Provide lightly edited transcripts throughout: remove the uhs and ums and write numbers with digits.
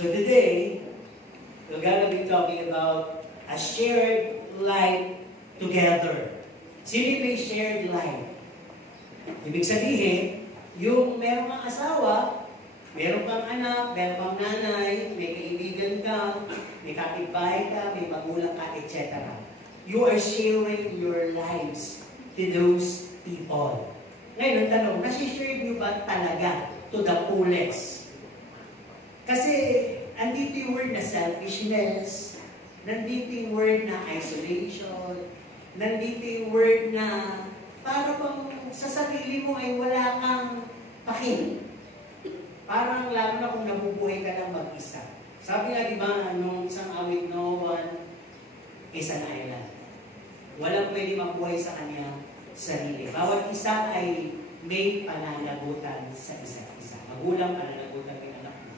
So today, we're going to be talking about a shared life together. Sino may shared life? Ibig sabihin, yung meron kang asawa, meron kang anak, meron kang nanay, may kaibigan ka, may kapitbahay ka, may magulang ka, etc. You are sharing your lives to those people. Ngayon, ang tanong, nasishare niyo ba talaga to the fullest? Kasi, andito yung word na selfishness, nandito yung word na isolation, nandito yung word na para bang sa sarili mo ay wala kang pakin. Parang lalo na kung nabubuhay ka lang mag-isa. Sabi nga, di ba, nung isang awit, no one is an island. Walang pwede mabuhay sa kanya sarili. Bawat isa ay may pananagutan sa isa't isa. Magulang, pananagutan ng anak mo.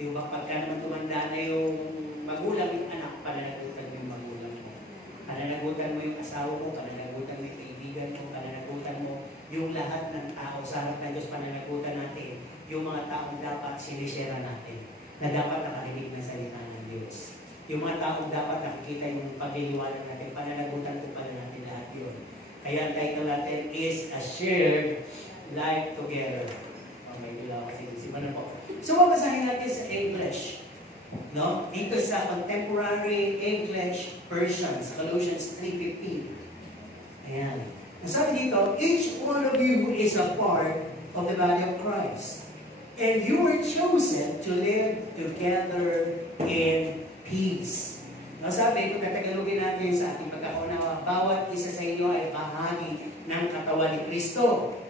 Yung pagka naman tumanda na yung magulang, yung anak, pananagutan mo yung magulang mo. Pananagutan mo yung asawa mo, pananagutan mo yung kaibigan mo, pananagutan mo yung lahat ng tao sa harap ng Diyos, pananagutan natin yung mga taong dapat sinishare natin, na dapat nakarinig ng salita ng Diyos. Yung mga taong dapat nakikita yung pagliliwanag natin, pananagutan ko pala natin lahat yun. Kaya ang title natin is A Shared Life Together. May ilaw kasi isipan na po. So, mabasahin natin sa English. No? Dito sa Contemporary English Versions, Colossians 3:15. Ayan. Sabi dito, each one of you is a part of the body of Christ. And you were chosen to live together in peace. Sabi, kung natagalogin natin sa ating pagkakaunawa, bawat isa sa inyo ay bahagi ng katawan ni Kristo.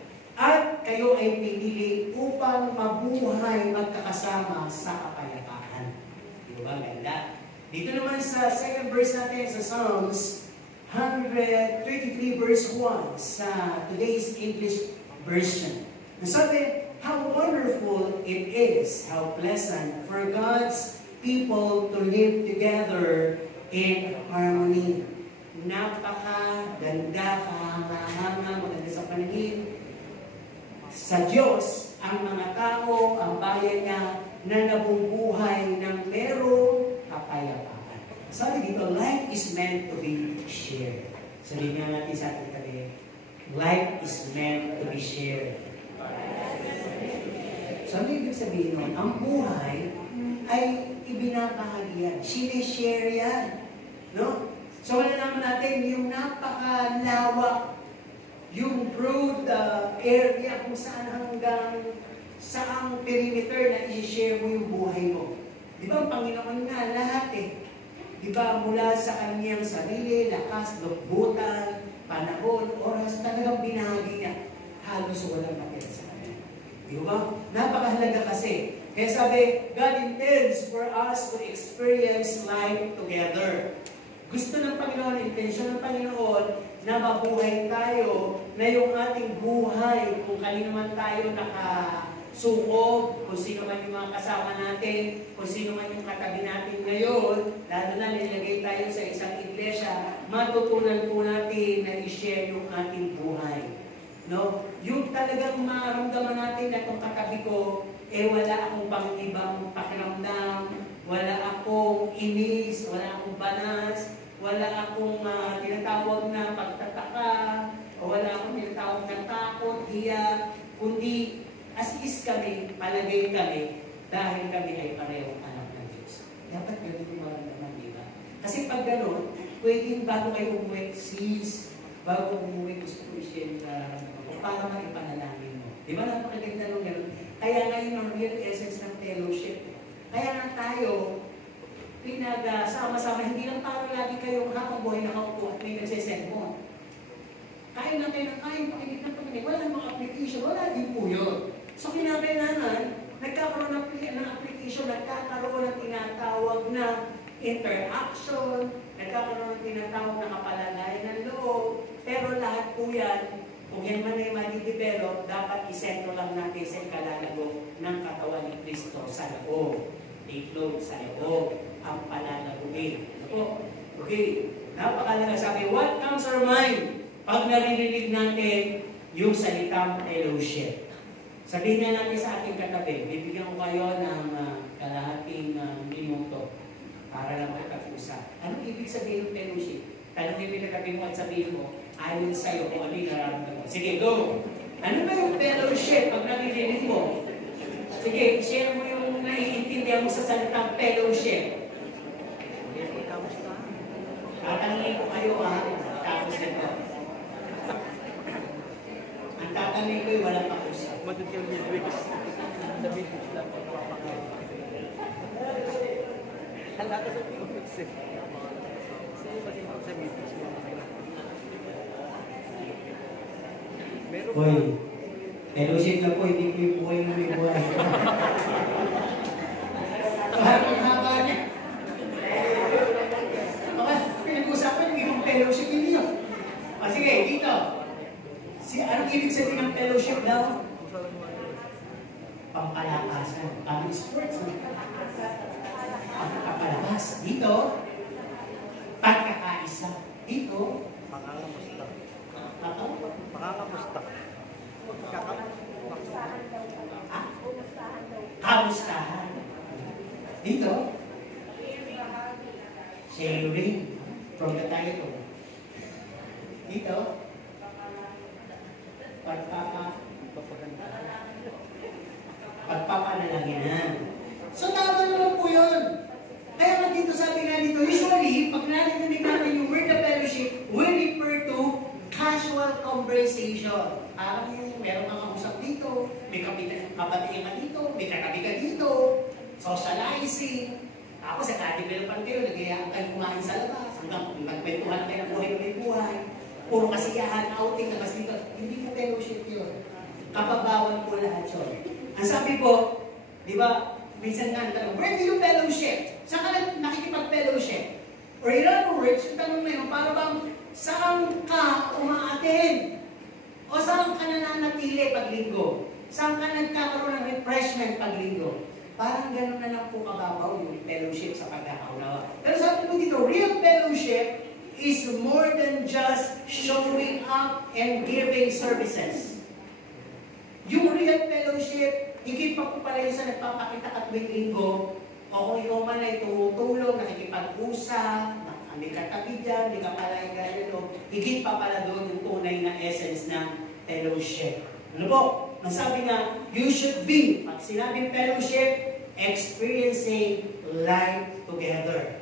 At kayo ay pinili upang mabuhay magkakasama sa kapayapaan. Di ba? Ganda. Dito naman sa second verse natin sa Psalms 133 verse 1 sa today's English version. Sabi, how wonderful it is, how pleasant for God's people to live together in harmony. Napakaganda, kahanga-hanga, maganda sa paningin. Sa Diyos, ang mga tao, ang bayan niya, na nabubuhay ng merong kapayapaan. Sabi dito, life is meant to be shared. Sabihin nga natin sa ating tabi, life is meant to be shared. So, ano ibig sabihin nun? Ang buhay ay ibinabahagi yan. Sinishare yan. No? So, wala naman natin yung napakalawak, yung broad area kung saan hanggang saang perimeter na i-share mo yung buhay mo. Di ba, ang Panginoon nga, lahat eh. Di ba, mula sa kanyang sarili, lakas, lukbutan, panahon, oras, talagang binahagi niya. Halos walang matira sa kanya. Di ba? Napakahalaga kasi. Kaya sabi, God intends for us to experience life together. Gusto ng Panginoon, intensyon ng Panginoon, na mabuhay tayo, na yung ating buhay, kung kanino man tayo nakasukob, kung sino man yung mga kasama natin, kung sino man yung katabi natin ngayon, lalo na nilagay tayo sa isang iglesia, matutunan po natin na i-share yung ating buhay. No? Yung talagang maramdaman natin na itong katabi ko, wala akong pang-ibang pakiramdam, wala akong inis, wala akong banas, wala akong tinatawag na pagtataka, o wala akong tinatawag na takot, hiya, kundi as is kami, palagay kami, dahil kami ay parehong anak ng Diyos. Dapat ganito maramdaman, di ba? Kasi pag gano'n, pwedeng bago kayo umuwi, sis, bago umuwi, gusto ko i-share para maipanalangin mo. Di ba napakaganda nung gano'n? Kaya ngayon ang real essence ng fellowship. Kaya nga tayo, pinagsama-sama, hindi lang para lagi kayong habang buhay nakaupo at may nagsisenmon. Kain na kayo ng kain, pakinig ng pakinig, walang mga application, wala din po yun. So kinakailangan, nagkakaroon ng application, nagkakaroon ng tinatawag na interaction, nagkakaroon ng tinatawag na kapalagayan ng loob, pero lahat po yan, kung yan man ay mali-develop, dapat isentro lang natin sa ikalalago ng katawan ni Kristo sa loob. Iklog sa loob ang pananaguin. Okay, napakalaga sabi, what comes our mind pag naririnig natin yung salitang fellowship? Sabihin nga natin sa ating katabi, bibigyan ko kayo ng kalahating minuto para lang magpag-usap. Anong ibig sabihin ng fellowship? Tanongin mo na katabi mo at sabihin mo, ayon sa'yo kung ano yung nararamdaman mo. Sige, go! Ano ba yung fellowship pag naririnig mo? Sige, share mo yung naiintindihan mo sa salitang fellowship. Tatanungin ko kayo tapos nito. Ang tatanungin ko yung walang pakusap. Hoy, fellowship na po, hindi po yung buhay mo yung buhay. Parang haba niya. Baka pinag-usapan yung ibang fellowship, hindi yun. Sige, dito. Anong ibig sabihin ng fellowship daw? Pampalakasan. Parang sports. Pampalabas. Dito, pagkakaisa. Dito, Pangangamusta. kamustahan. Dito, sharing from the title. Dito, pagpapanalangin. So, tama naman po yun. Kaya nga dito, sabi nga dito, usually, pag narinig natin yung word of fellowship, we refer to casual conversation. Parang yung meron kang kausap dito, may kapatihan ka dito, may katabi ka dito, socializing. Tapos sa katibil pa kayo, nagayaan kayo kumain sa labas, hanggang nagkwentuhan kayo ng buhay na may buhay. Puro kasiyahan, outing, labas dito. Hindi po fellowship yun. Kapabawan po lahat yun. Ang sabi po, di ba, minsan nga ang tanong, where do you fellowship? Saan ka nakikipag-fellowship? Or in other words, yung tanong na yun, para bang saan ka umaattend? O saan ka nananatili pag linggo? Saan ka nagkakaroon ng refreshment pag linggo? Parang gano'n na lang po kababaw yung fellowship sa pagkakaunawa. Pero sabi po dito, real fellowship is more than just showing up and giving services. Yung real fellowship, higit pa po pala yung sa nagpapakita ka tuwing linggo, o kung ikaw man ay tumutulong, nakikipag-usap, may katabi dyan, may kapalay gano'n, higit pa pala doon yung tunay na essence ng fellowship. Ano po? Ang sabi nga, you should be, pag sinabing fellowship, experiencing life together.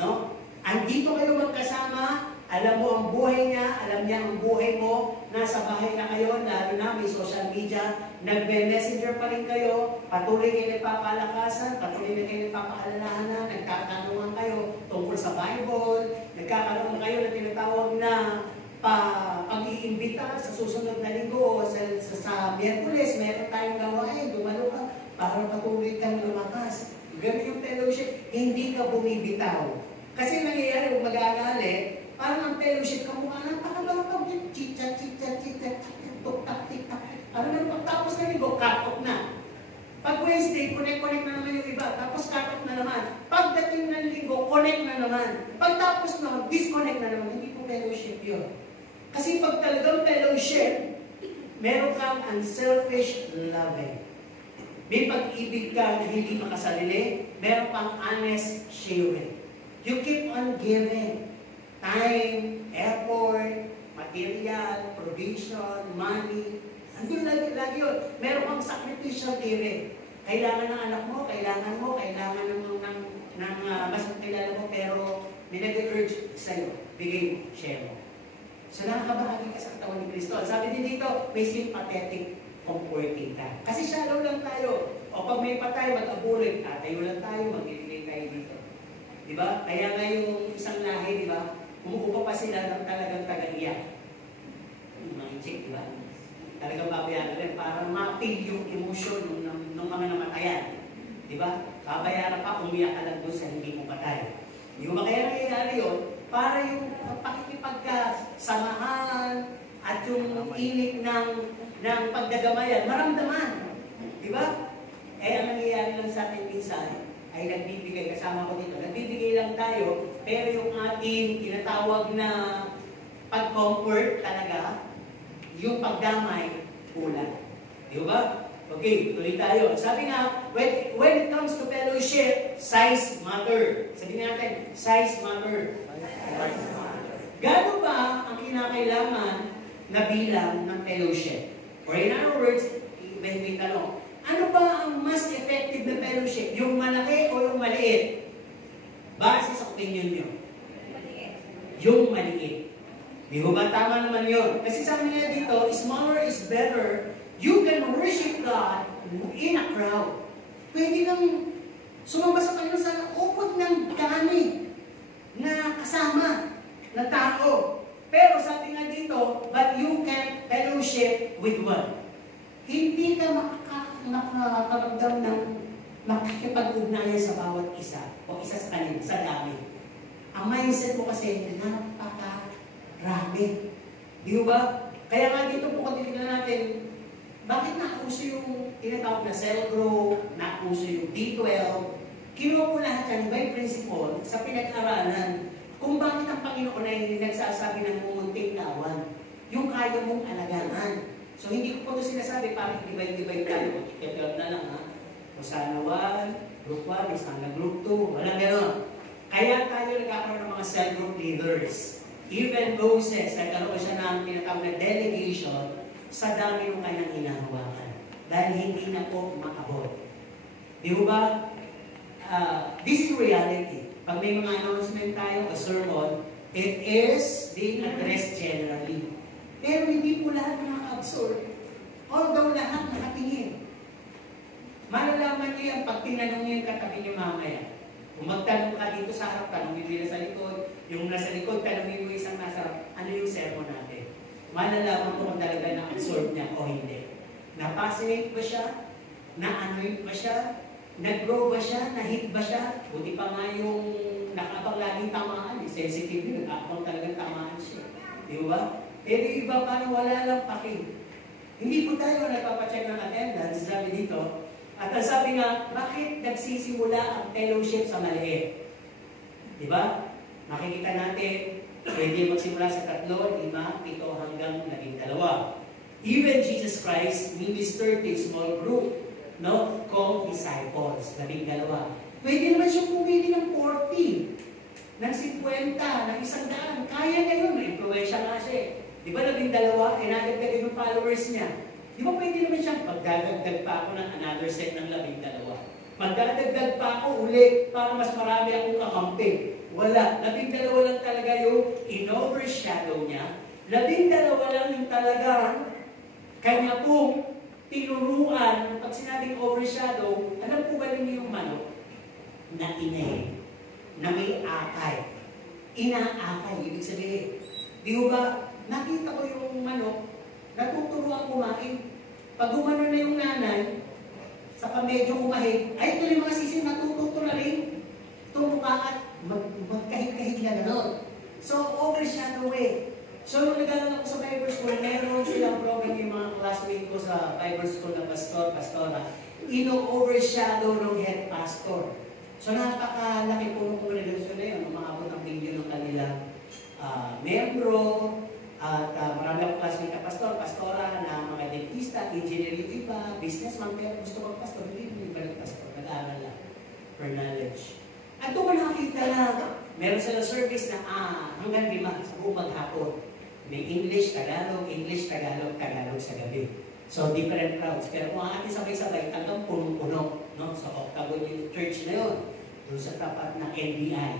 No? Andito kayo magkasama, alam mo ang buhay niya, alam niya ang buhay mo, nasa bahay na kayo, lalo na may social media, nagbe-messenger pa rin kayo, patuloy kayo nagpapalakasan, patuloy na kayo nagpapaalalahanan, nagtatanungan kayo tungkol sa Bible, nagkakaroon kayo na tinatawag na pag-iimbita sa susunod na linggo o sa Miyerkules, meron tayong gawain, dumalo ka, para patuloy kang lumakas. Ganun yung fellowship, hindi ka bumibitaw. Kasi nangyayari, kung mag-aagalit, parang ang fellowship ka mukha na, pakabalaw, chit-chat, tuktak, tiktak. Parang naman, pagtapos na linggo, cut off na. Pag Wednesday, connect na naman yung iba, tapos cut off na naman. Pagdating ng linggo, connect na naman. Pagtapos na, disconnect na naman. Hindi po fellowship yun. Kasi pag talagang fellowship, meron kang unselfish loving. May pag-ibig ka na hindi makasarili, meron kang honest sharing. You keep on giving time, effort, material, provision, money. Andun lagi yun. Meron kang sacrificial giving. Kailangan ng anak mo, kailangan ng mas kilala mo, pero may nag-urge sa'yo. Bigay mo, share mo. So nakakabahagi ka sa katawan ni Kristo. Sabi din dito, may sympathetic comforting ka. Kasi shallow lang tayo. O pag may patay, mag-abulit, tatayo lang tayo, mag-ibigay tayo dito. Diba? Kaya nga yung isang lahi, diba? Umuupa pa sila ng talagang taga-iyak. Yung mga chick, diba? Talagang babayaran rin para ma-feel yung emotion ng mga namatayan. Diba? Babayaran pa, umiyak ka lang doon sa hindi mo patay. Di ba kaya nangyayari yun? Para yung pakikipagkasamahan at yung init ng pagdagamayan, maramdaman. Diba? Ang nangyayari lang sa atin minsan, ay nagbibigay, kasama ko dito, nagbibigay lang tayo, pero yung ating tinatawag na pag-comfort talaga, yung pagdamay, kulang. Di ba? Okay, tuloy tayo. Sabi nga, when it comes to fellowship, size matter. Sabihin natin, size matter. Gaano ba ang kinakailangan na bilang ng fellowship? Or in other words, may tanong, ano ba ang mas effective na fellowship? Yung malaki o yung maliit? Base sa opinion nyo. Yung maliit. Di ba? Tama naman yun. Kasi sabi nga dito, smaller is better. You can worship God in a crowd. Pwede kang sumamba sa kanya sa upot ng dami na kasama na tao. Pero sabi nga dito, but you can fellowship with what? Hindi ka makakaramdam ng makikipag-ugnayan sa bawat isa o isa sa kanila, sa dami. Ang mindset mo kasi, napakarami. Di ba? Kaya nga dito po kung titignan natin, bakit nauso yung tinatawag na cell group, nauso yung D12, kinuha po lahat yan by principle sa pinag-aralan kung bakit ang Panginoon ay nagsasabi ng mumunting kawan, yung kaya mong alagaan. So hindi ko po ito sinasabi, parang divide tayo, i-12 na lang ha. Sana 1, group 1, sana group 2, walang gano'n. Kaya tayo nagkakaroon ng mga cell group leaders. Even Moses, nagkaroon siya ng tinatawag na delegation sa dami ng kanyang hinahawakan. Dahil hindi na po makabot. Di ba? This is reality. Pag may mga announcement tayo, a sermon, it is being addressed generally. Pero hindi po lahat nakaka-absorb. Although lahat nakatingin. Malalaman niyo yan pag tinanong niyo yung katabi niyo mamaya. Kung magtanong ka dito sa harap, tanongin nila sa likod. Yung nasa likod, tanongin mo isang nasa harap, ano yung sermon natin? Malalaman ko kung talaga na-absorb niya o hindi. Na-fascinate ba siya? Na-anoint ba siya? Nag-grow ba siya? Na-hit ba siya? Buti pa nga yung nakabang laging tamaan. Sensitive yun. Nakabang talagang tamaan siya. Di ba? Pero iba parang wala lang paki. Hindi po tayo nagpapacheck ng attendance, sabi dito. At ang sabi nga, bakit nagsisimula ang fellowship sa maliit? Di ba? Makikita natin, pwede magsimula sa 3, 5, 7 hanggang 12. Even Jesus Christ ministered to a small group, no? Called disciples, 12. Pwede naman siyang pumili ng 40, ng 50, ng 100. Kaya niya yun, may influensya nga siya. Di ba 12, nadagdagan yung followers niya. Di ba pwede naman siyang magdadagdag pa ako ng another set ng 12. Magdadagdag pa ako uli para mas marami akong kakampi. Wala. 12 lang talaga yung in-overshadow niya. 12 lang yung talagang kanya pong tinuruan. Pag sinabing overshadow, alam po ba ninyo yung manok na inay, na may akay? Inaakay, ibig sabihin. Di ba, nakita ko yung manok, natuturuan kumain. Pag gumano na yung nanay, saka medyo kumahig, ay ito yung mga sisi, natututo na rin. Tumukha at magkahig-kahig na gano'n. So, overshadow eh. So, nung nag-aaral ako sa Bible School, meron silang program yung mga classmate ko sa Bible School na pastora, ino-overshadow ng head pastor. So, napakalaki po nung congregation na yun, umabot ang video ng kanilang membro, at marami akong classmate na pastora, na mga dentista, engineer yung iba, businessman, pero gusto ko pastor, hindi mo yung pastor, nag-aaral lang, for knowledge. At doon ko nakakita na, meron sila service na hanggang 5 sa buong maghapon. May English, Tagalog, Tagalog sa gabi. So, different crowds. Pero kung ang ating sabay-sabay, talagang punong-puno, no? So, Octagon yung church na yun. Doon sa tapat ng NBI,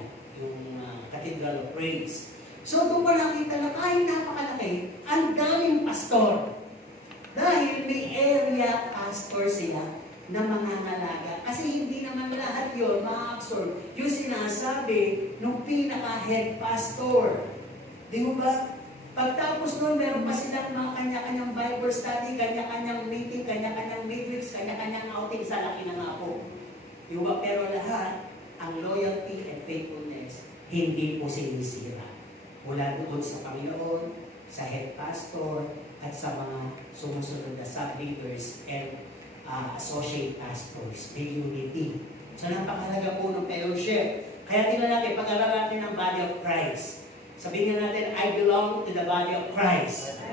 yung Cathedral of Praise. So, doon ko nakita na kahit napakalaki, ang daming pastor. Dahil may area pastor sila na mangangalaga. Kasi hindi naman lahat yun ma-absorb. Yung sinasabi nung pinaka-head pastor. Di ba? Pagtapos nun, meron pa silang mga kanya-kanyang Bible study, kanya-kanyang meeting, kanya-kanyang midweeks, kanya-kanyang outing sa laki ng ako. Di ba? Pero lahat, ang loyalty and faithfulness, hindi po sinisira. Mula doon sa Panginoon, sa head pastor, at sa mga sumusunod na sub-leaders and associate pastors. Big unity. So, napakalaga po ng fellowship. Kaya tingnan natin, pag-aralan natin ng body of Christ. Sabihin natin, I belong to the body of Christ.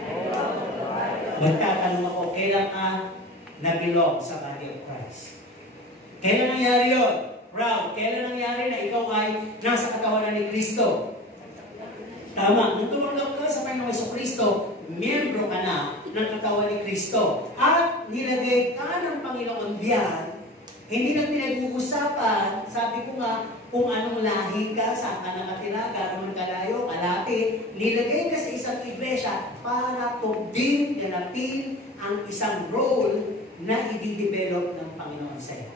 Magtatanong ako, kailan ka na-belong sa body of Christ? Kailan nangyari yun? Proud. Kailan nangyari na ikaw ay nasa katawan ni Kristo? Tama. Nung tumanggap ka sa Panginoong Kristo, miyembro ka na ng katawan ni Kristo. At nilagay ka ng Panginoon diyan, hindi na pinag-uusapan, sabi ko nga, kung anong lahi ka, saan ka nakatira, gano'n kalayo, kalapit, nilagay ka sa isang iglesia para din ganapin ang isang role na i-develop ng Panginoon sa iyo.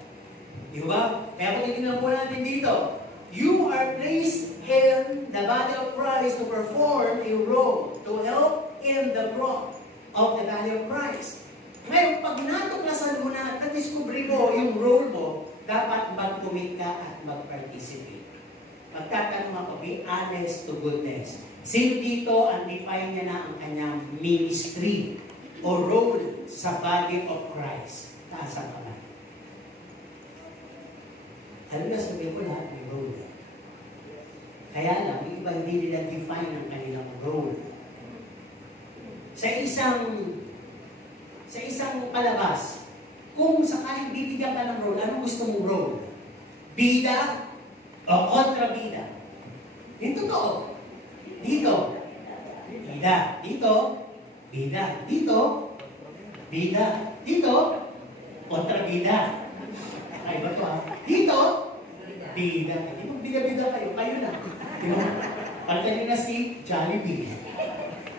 Di ba? Kaya kung titignan po natin dito, you are placed in the body of Christ to perform a role, to help in the growth of the body of Christ. Ngayon, pag natuklasan mo na, na-discovery mo yung role mo, dapat mag-commit ka at mag-participate. Magtatanong ako, be honest to goodness. Sino dito, ang define niya na ang kanyang ministry o role sa body of Christ? Taas ang kamay. Alam na, sabihin ko lahat may role. Kaya lang, yung iba hindi nila define ang kanilang role. Sa isang palabas, kung sakaling bibigyan ka ng role, anong gusto mong role? Bida o kontrabida? Yung totoo. Dito, bida. Dito, bida. Dito, bida. Dito, kontrabida. Ay, ba ito ha? Dito, bida. Hindi mo bida-bida kayo. Kayo na. Pag kanina si Jollibee.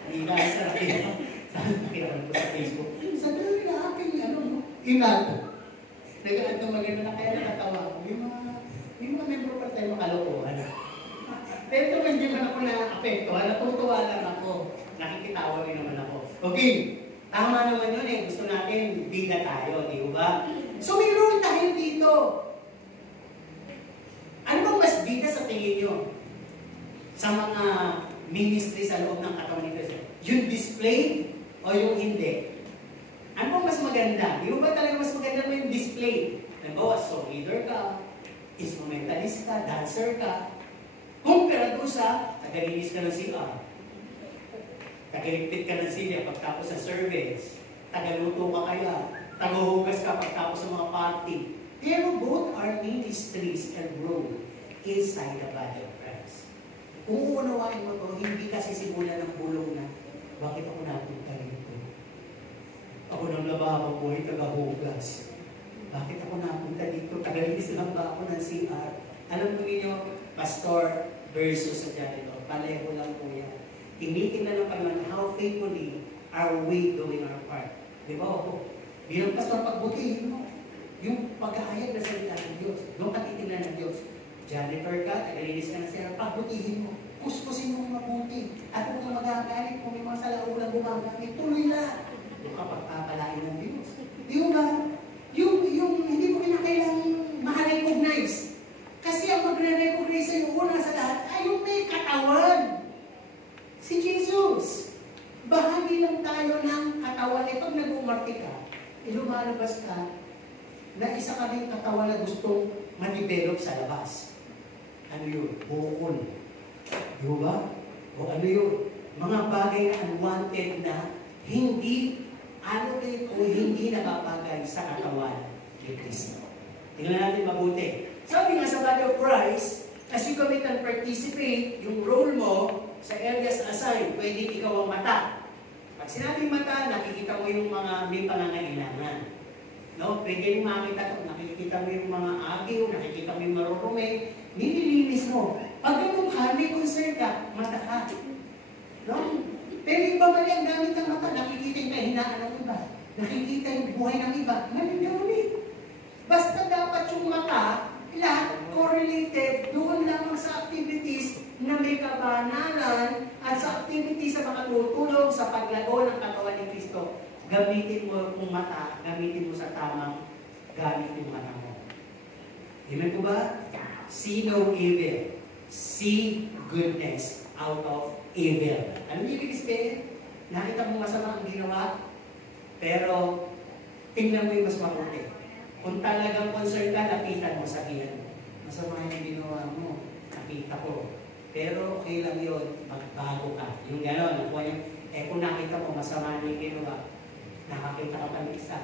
Hindi ka sa nakikita ko sa Facebook. Sa dami na aking ingat. Nag-aad ng maganda na kaya nakatawa. Yung mga membro pa tayo makalokohan. Pero ito hindi man ako na-apektuhan. Natutuwa lang ako. Nakikitawa rin naman ako. Okay. Tama naman yun eh. Gusto natin bida tayo. Di ba? So may role tayo dito. Ano bang mas bida sa tingin nyo? Sa mga ministry sa loob ng katawan ni Kristo? Yung display o yung hindi? Ano bang mas maganda? Di ba talaga mas maganda mo yung display? Halimbawa, song leader ka, instrumentalist ka, dancer ka. Kumpara doon sa tagalinis ka ng CR. Tagaligpit ka ng silya pagtapos sa service. Tagaluto ka kaya. Tagahugas ka pagtapos sa mga party. Pero both are ministries and role inside the body of Christ. Kung uunawain mo to, hindi kasi simulan ng bulong na, bakit ako napunta rito? Ako nang lababo ko ay tagahugas. Bakit ako napunta dito? Tagalinis lang ba ako ng CR? Alam mo ninyo, pastor versus sa janitor, pareho lang po yan. Tinitingnan ng Panginoon, how faithfully are we doing our part? Di ba? Bilang pastor, pagbutihin mo. Yung pag-aayag na salita ng Diyos. Doon ka titingnan ng Diyos. Janitor ka, tagalinis ka na siya, pagbutihin mo. Kuskusin mo mabuti. At kung ka magagalit, kung may mga salaulang gumagamit, tuloy lang. Doon ka pagpapalain ng Diyos. Di ba? Yung hindi mo kinakailangang ma-recognize. Kasi ang magre-recognize sa'yo una sa lahat ay yung may katawan. Si Jesus. Bahagi lang tayo ng katawan. Eh, pag nag-umarte ka, lumalabas ka, na isa ka rin katawan na gustong ma-develop sa labas. Ano yun? Bukol. Di ba? O ano yun? Mga bagay na unwanted na hindi allocate o hindi napapagay sa katawan ni Kristo. Tingnan natin mabuti. Sabi nga sa body of Christ, as you commit and participate, yung role mo sa areas assigned, pwede ikaw ang mata. Pag sinabing mata, nakikita mo yung mga may pangangailangan. No? Pwede rin makikita ko, nakikita mo yung mga agiw, nakikita mo yung marurumi, nililinis mo. Pag ganun ka, may concern ka, mata ka. No? Pero iba mali ang gamit ng mata, nakikita yung kahinaan ng iba, nakikita yung buhay ng iba, mali. Basta dapat yung mata, lahat correlated doon lamang sa activities na may kabanalan at sa activities na makatutulong sa paglago ng katawan ni Kristo. Gamitin mo yung mata, gamitin mo sa tamang gamit yung mata mo. Amen po ba? See no evil. See goodness out of evil. Ano yung ibig sabihin? Nakita mo masama ang ginawa, pero tingnan mo yung mas mabuti. Kung talagang concern ka, lapitan mo, sabihan mo. Masama yung ginawa mo, nakita ko. Pero okay lang yun, magbago ka. Yung gano'n, kung nakita mo, masama yung ginawa, nakakita ka pa ng isa.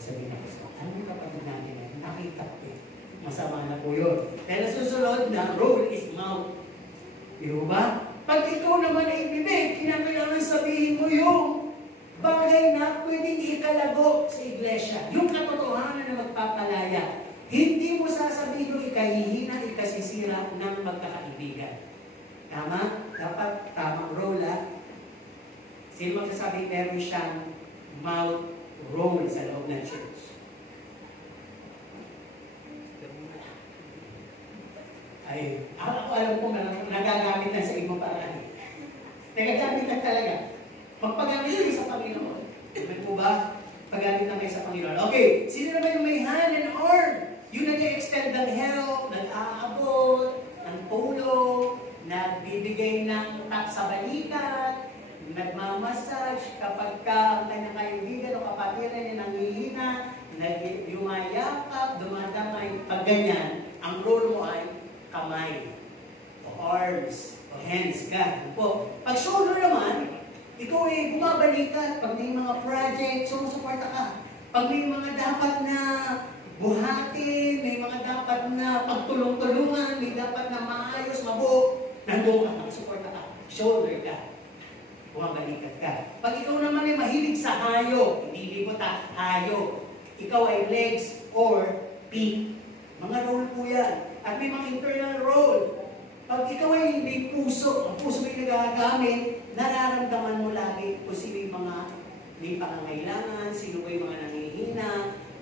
sabihin natin, ano yung kapatid natin na nakita ko eh. Masama na po yun. Pero susunod na role is mouth. Di ba? Pag ikaw naman ay bibig, kinakailangan sabihin mo yung bagay na pwedeng ikalago sa iglesia. Yung katotohanan na magpapalaya. Hindi mo sasabihin yung ikahihina, ikasisira ng magkakaibigan. Tama? Dapat tamang role, ha? Sino magsasabi meron siyang mouth role sa loob ng church? Ay, ako alam ko na nagagamit lang sa ibang paraan. Nagagamit lang talaga. Magpagamit lang sa Panginoon. Diba po ba? Paggamit lang kayo sa Panginoon. Okay, sino naman yung may hand and arm? Yung nag-extend ng help, nag-aabot, ng tulong, nagbibigay ng tap sa balikat, nagmamassage kapag ka ang kanyang kaibigan o kapatiran ay nanghihina, yumayakap, dumadamay. Pag ganyan, ang role mo ay kamay, o arms, o hands ka. Po. Pag shoulder naman, ikaw ay bumabalikat. Pag may mga project, sumusuporta ka. Pag may mga dapat na buhatin, may mga dapat na pagtulong-tulungan, may dapat na maayos, mabuo, nandun ka, nakasuporta ka. Shoulder ka. Bumabalikat ka. Pag ikaw naman ay mahilig sa hayo, hindi libot hayo. Ikaw ay legs or feet. Mga role po yan. At may mga internal role. Pag ikaw ay may puso, ang puso ay nagagamit, nararamdaman mo lagi kung sino yung mga may pangangailangan, sino ba yung mga nangihina,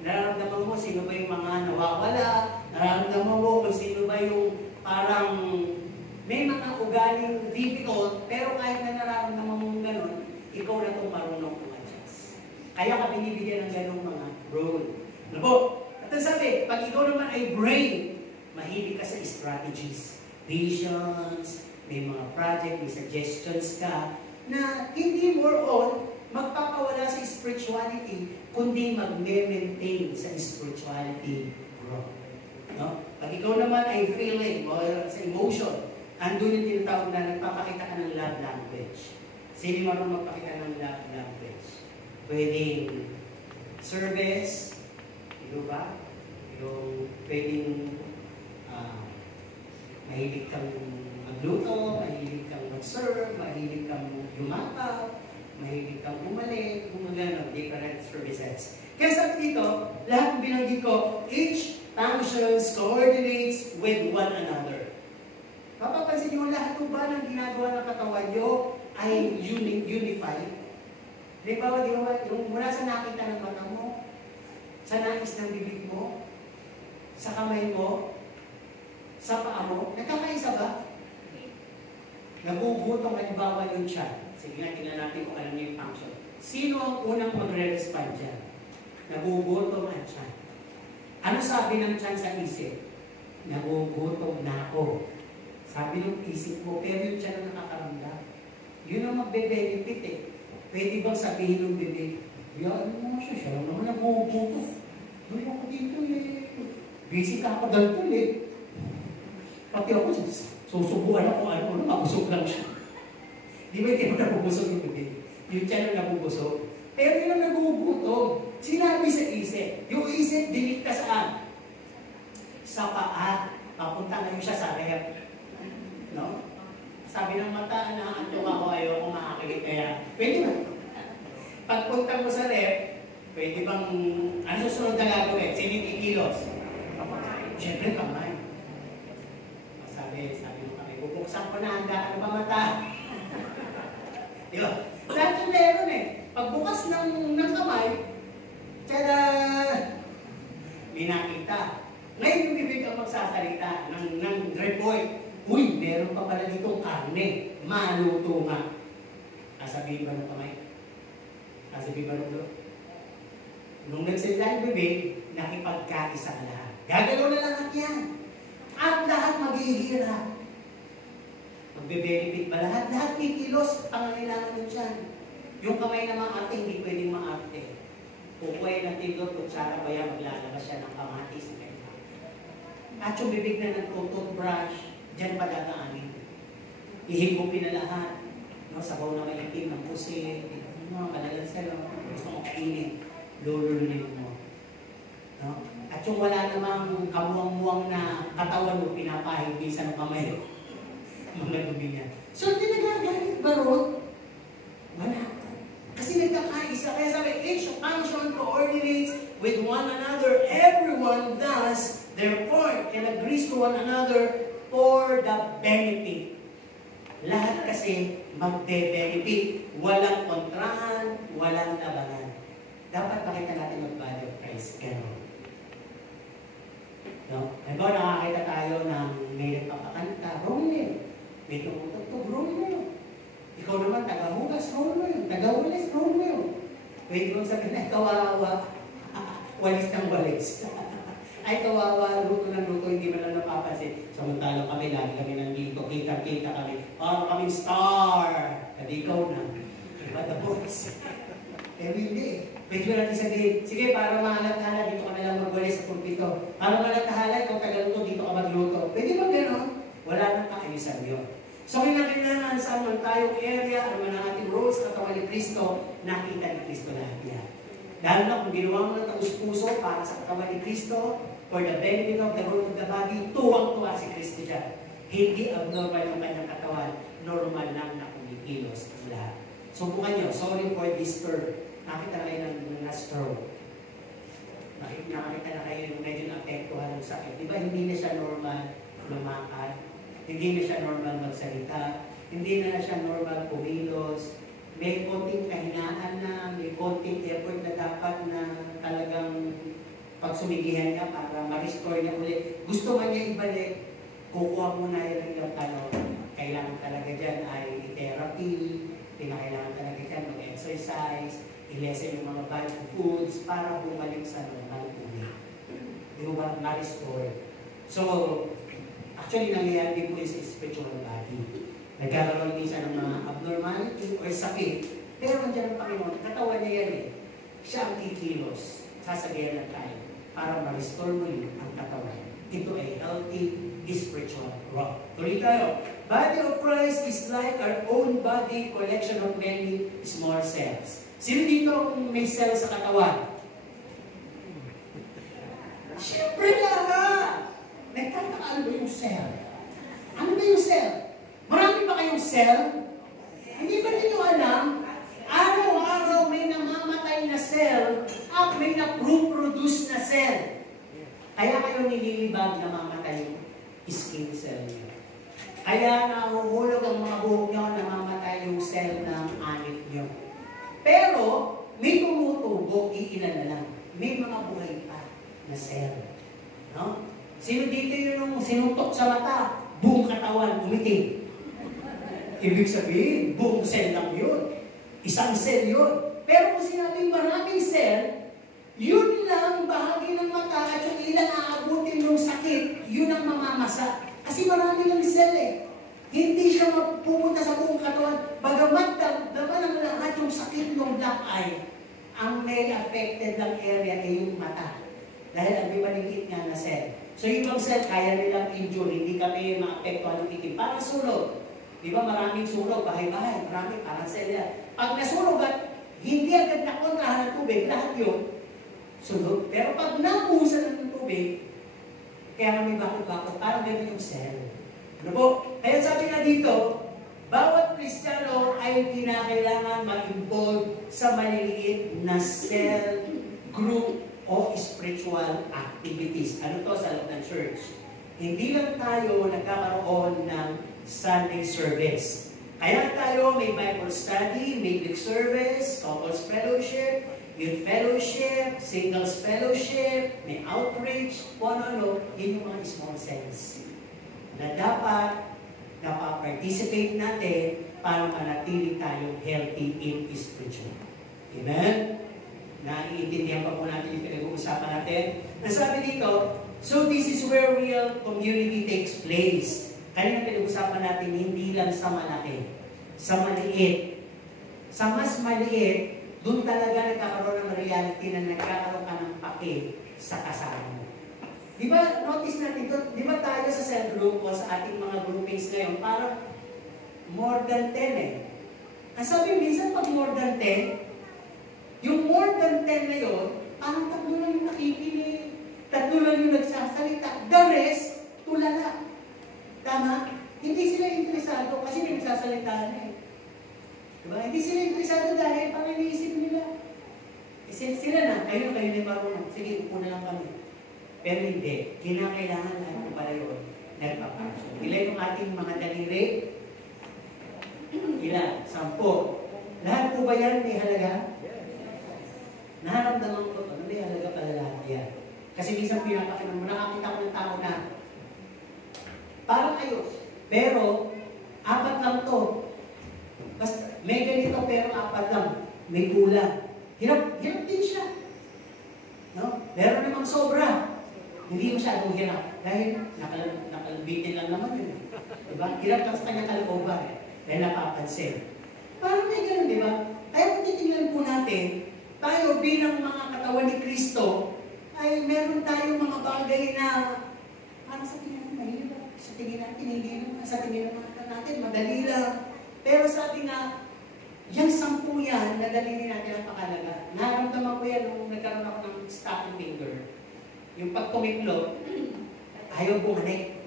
nararamdaman mo sino ba yung mga nawawala, nararamdaman mo kung sino ba yung parang may mga ugaling difficult, pero kahit na nararamdaman mo gano'n, ikaw na itong marunong mag-adjust. Kaya ka binibigyan ng gano'ng mga role. Ano po? At ang sabi, pag ikaw naman ay brain, mahilig ka sa strategies, visions, may mga project, may suggestions ka, na hindi more on magpapawala sa spirituality, kundi mag-maintain sa spirituality growth. No? Pag ikaw naman ay feeling o sa emotion, andun yung tinatawag na nagpapakita ka ng love language. Sino marunong magpakita ng love language? Pwedeng service, di ba? Yung pwedeng mahilig kang magluto, mahilig kang mag-serve, mahilig kang yumakap, mahilig kang bumalik, gumagano, different services. Kaya sa dito, lahat binanggit ko, each functions, coordinates with one another. Papapansin nyo, lahat ba ng ginagawa ng katawan nyo ay unified? Di ba, yung mula sa nakita ng mata mo, sa nais ng bibig mo, sa kamay mo, sa paa mo, nagkakaisa ba? Nagugutong halimbawa yung tiyan. Sige na, tingnan natin kung alam niyo yung function. Sino ang unang magre-respond dyan? Nagugutom ang tiyan. Ano sabi ng tiyan sa isip? Nagugutom na ako. Sabi ng isip mo, pero yung tiyan ang nakakaramdam. Yun ang magbe-benefit eh. Pwede bang sabihin ng bibig, yan mo siya lang naman nagugutom. Doon ako dito eh. Busy ka ako dito eh. Pati ako, susubukan ako ano, mabusog lang siya. Di ba hindi mo nabubusog yung bibig? Yung tiyan ang nabubusog. Pero yun ang nagugutom. Sinabi sa isip. Yung isip, dinig ka saan? Sa paa. Papunta ngayon siya sa rep. No? Sabi ng mata, naantok ako, ayoko makakikit kaya. Pwede ba? Pagpunta mo sa rep, pwede bang, ano susunod na gagawin? Sino kikilos? Siyempre, kamay. Sabi mo kami, bubuksan ko na, handa ka na ba mata? Di ba? Lahat yung meron eh. Pagbukas ng kamay, tada! May nakita. Ngayon yung bibig ang magsasalita ng report. Uy, meron pa pala ditong karne. Maluto nga. Sasabihin ba ng kamay? Sasabihin ba ng doon? Nung nagsalita yung bibig, nakipagkaisa ka lahat. Gagalaw na lahat yan. At lahat maghihirap. Magbe-benefit ba lahat? Lahat may kilos, pangangailangan mo dyan. Yung kamay na maarte, hindi pwedeng maarte. Kukuhay ng tindor, kutsara ba yan, maglalabas siya ng kamatis. At yung bibig na nagtututbrush, dyan pa dadaanin. Ihigupin na lahat. No, sabaw na maitim ng pusit, mga kalalansan, gusto mo kainin. lulunin mo. No? At yung wala namang kamuang-muang na katawan mo, pinapahigpisan ng kamay. Mga dumi niya. So, hindi nagagalit ba ron? Wala. Kasi nagkakaisa. Kaya sabi, each function coordinates with one another. Everyone does their part and agrees to one another for the benefit. Lahat kasi magbe-benefit. Walang kontrahan, walang labanan. Dapat makita natin mag-body of Christ. Ganon. No? Halimbawa, nakakita tayo ng may nagpapakanta, roll mo yun. May tumutugtog, roll mo yun. Ikaw naman, taga-hugas, roll mo yun. Taga-walis, roll mo yun. Pwede mong sabihin, ay, kawawa. Walis ng walis. Ay, kawawa, luto ng luto, hindi mo lang napapansin. Samantala kami, lagi kami nandito, kita-kita kami. Para kaming star. Kasi ikaw na. Iba the boys. Eh, hindi. Pwede mo natin sabihin, sige, para mahalat-halat, dito ka na lang magwalis sa pulpito. Para mahalat-halat, kung taga-luto, dito ka magluto. Pwede ba gano'n? Wala nang kaayusan yun. So, kinakailangan saan man tayong area, ano man ang ating role sa katawan ni Kristo, nakita ni Kristo lahat yan. Dahil na kung ginawa mo ng taus-puso para sa katawan ni Kristo, for the benefit of the growth of the body, tuwang-tuwa si Kristo dyan. Hindi abnormal yung kanyang katawan, normal lang na kumikilos ang lahat. Subukan nyo, sorry for this term. Nakita na kayo ng stroke. Nakita na kayo yung medyo naapektuhan ng sakit. Di ba hindi na siya normal lumakad? Hindi na siya normal magsalita? Hindi na siya normal kumilos? May konting kahinaan na, may konting effort na dapat na talagang pagsumigihan niya para ma-restore niya ulit. Gusto man niya ibalik, kukuha muna yung kailangan talaga dyan ay therapy, pinakailangan talaga dyan mag-exercise, i-lessen yung mga bad foods para bumalik sa normal ulit. Di ba? Ma-restore. So, actually, nangyayari din po yung sa spiritual body. Nagkakaroon minsan ng mga abnormality or sakit. Pero nandiyan ang Panginoon, katawan niya yan eh. Siya ang kikilos. Sasabihan na tayo para ma-restore mo yun ang katawan. Ito ay healthy spiritual rock. Tuloy tayo. Body of Christ is like our own body, collection of many small cells. Sino dito kung may cell sa katawan? Siyempre lahat! Nagtataka, ano ba yung cell? Ano ba yung cell? Marami ba kayong cell? Hindi ba ninyo alam? Araw-araw may namamatay na cell at may na-reproduce na cell. Kaya kayo nililibag na mamatay yung skin cell niyo. Kaya nahuhulog ang mga buhok niyo, namamatay yung cell ng anit niyo. Pero, may tumutubo, iilan na lang. May mga buhay pa na cell. No? Sino dito yung sinuntok sa mata? Buong katawan, umitim. Ibig sabihin, buong cell lang yun. Isang cell yun. Pero kung sinabing maraming cell, yun lang bahagi ng mata at yung ilan aabutin ng sakit, yun ang mamamasa. Kasi marami lang cell eh. Hindi siya mapupunta sa buong katawan. Bagamat daman ang lahat yung sakit ng black eye, ang may affected ng area ay yung mata. Dahil ang may maliliit nga na cell. So yung ibang cell, kaya nilang injure, hindi kami maapektuhan ng itim. Parang sulog. Di ba maraming sulog, bahay-bahay, marami, parang cell yan. Pag nasunog at hindi agad nakontrahan ng tubig, lahat yun, sulog. Pero pag napusan ng tubig, kaya kami bakit-bakit, parang gano'n yung cell. Ano po? Kaya sabi nga dito, bawat Kristiyano ay kinakailangan mag-involve sa maliliit na cell group o spiritual activities. Ano to sa loob ng church? Hindi lang tayo nagkakaroon ng Sunday service. Kaya tayo may Bible study, may big service, couples fellowship, youth fellowship, singles fellowship, may outreach, ano-ano, yun yung mga small cells na dapat participate natin para manatili tayong healthy in spiritual. Amen? Naiintindihan pa po natin yung pinag-uusapan natin. Nasabi dito, so this is where real community takes place. Kanina pinag-usapan natin, hindi lang sa malaki, sa maliit. Sa mas maliit, doon talaga nagkakaroon ng reality na nagkakaroon ka ng pake sa kasama mo. Di ba, notice natin doon, di ba tayo sa cell group o sa ating mga groupings ngayon, parang more than 10 eh. Ang sabi minsan, pag more than 10, Yung more than 10 na yun, parang 3 lang yung nakikinig, 3 lang yung nagsasalita. The rest, tulala. Tama? Hindi sila interesado kasi may nagsasalita na eh. Diba? Hindi sila interesado dahil parang iniisip nila. Sila na, kayo na marunong. Sige, upo na lang kami. Pero hindi. Kailangan lang kung pala yun, nagpapasyon. Ilan yung ating mga daliri? Ilan? 10. Lahat po ba yan may halaga? Naharamdaman ko ito, may halaga pala lahat yan. Kasi minsan pinapakailan mo, nakakita ko ng tao na parang ayos. Pero, 4 lang to. Basta, may ganito pero 4 lang. May kulang. Hirap din siya. No? Meron namang sobra. Hindi masyadong hirap. Dahil nakalbitin lang naman yun. Diba? Hirap lang sa kanyang kalooban. Dahil napapansin. Parang may ganun, diba? Kaya kung titingnan po natin, tayo bilang mga katawan ni Kristo, ay meron tayong mga bagay na parang sa tingin natin mahirap. Sa tingin natin, hindi naman. Sa tingin natin, madali lang. Pero sabi nga, yung 10 yan, nadalili natin ang pakalaga. Naramdaman ko yan nung nagkaroon ako ng stocking finger. Yung pag tumiklo, ayaw bumalik.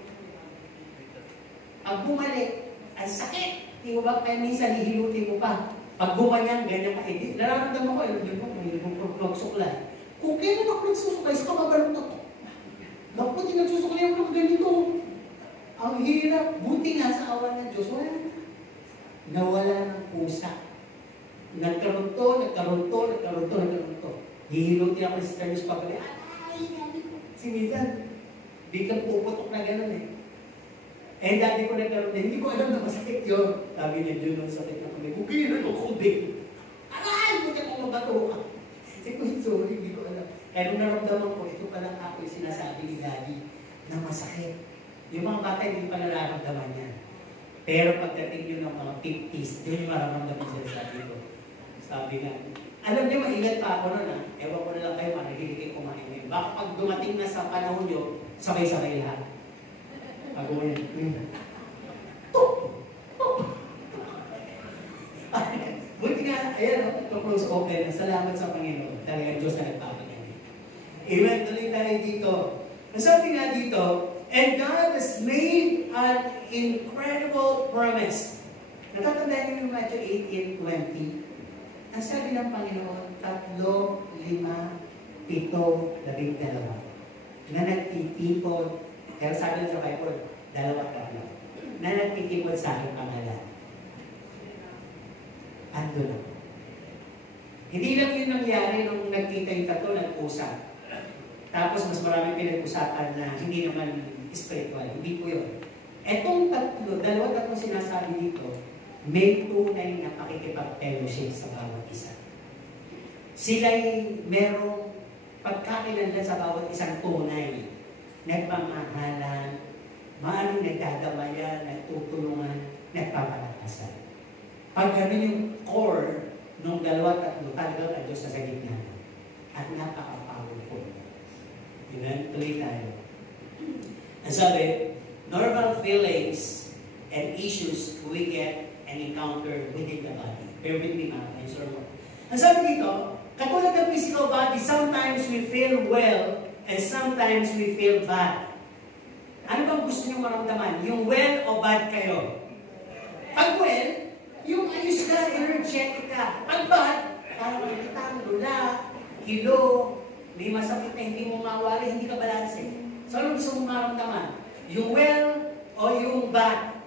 Pag bumalik, ang sakit. Di ba ba kaya minsan hihilutin mo pa? Pag gumanyan, ganyan ka. Eh, nararamdaman ko, yun mo, may nagsusuklay. Kung kailan ako nagsusuklay, sa kamabalong to. Naku, di nagsusuklay ako ng ganito. Ang hirap. Buti nga sa awan ng Diyos. Nawala ng pusa. Nagkaroon to. Hihilutin ako si Termis pagkali. Si minsan, biglang puputok na gano'n eh. Eh, dati ko nagkaroon din, hindi ko alam na masakit yun. Sabi niya, Jun, sakit na kami. Bukilan ako din. Aray! Buti ako mabato ka. Sabi ko, sorry, hindi ko alam. Kaya nung naramdaman ko, ito pala ako yung sinasabi ni Daddy na masakit. Yung mga bata, hindi pa nararamdaman yan. Pero pagdating nyo ng mga 50s, yun yung mararamdaman sinasabi ko. Sabi nga, alam niyo, maingat pa ako nun ha. Ewan ko na lang kayo, makikinig kayo kumain ngayon. Baka pag dumating na sa panahon nyo, sabay-sabay lahat. Ako yun. Buti nga, ayan, close open. Salamat sa Panginoon. Talagang Diyos na nagpapagaling. Amen. Tuloy tayo dito. Ang sabi nga dito, and God has made an incredible promise. Natatandaan niyo yung Matthew 18:20. Ang sabi ng Panginoon, 3, 5, 7, 12 na nagtitipon. Pero sabi sa Bible, 2, 3 na nagtitipon sa aking pangalan. Ando lang. Hindi lang yun nangyari nung nagkita yung 3, nag-usap. Tapos mas maraming pinag-usapan na hindi naman spiritual. Hindi po yun. Etong 2, 3 sinasabi dito, may tunay na pakikipag-fellowship sa bawat isa. Sila'y merong pagkakilanlan sa bawat isang tunay. Nagmamahalan, maaaring nagdadamayan, nagtutulungan, nagpapalakasan. Pag gano'n yung core ng 2, 3, talagang ang Diyos sa gitna. At napaka-powerful. Amen? Tuloy tayo. Ang sabi, normal feelings and issues we get and encounter within the body. Bear with me, ma'am. I'm sorry. Ang sabi dito, katulad ng physical body, sometimes we feel well and sometimes we feel bad. Ano bang gusto niyo maramdaman? Yung well o bad kayo? Pag well, yung ayos ka, energetic ka. Pag bad, parang makikita, lula, hilo, may masakit na hindi mo mawari, hindi ka balanse. So, ano gusto mong maramdaman? Yung well o yung bad?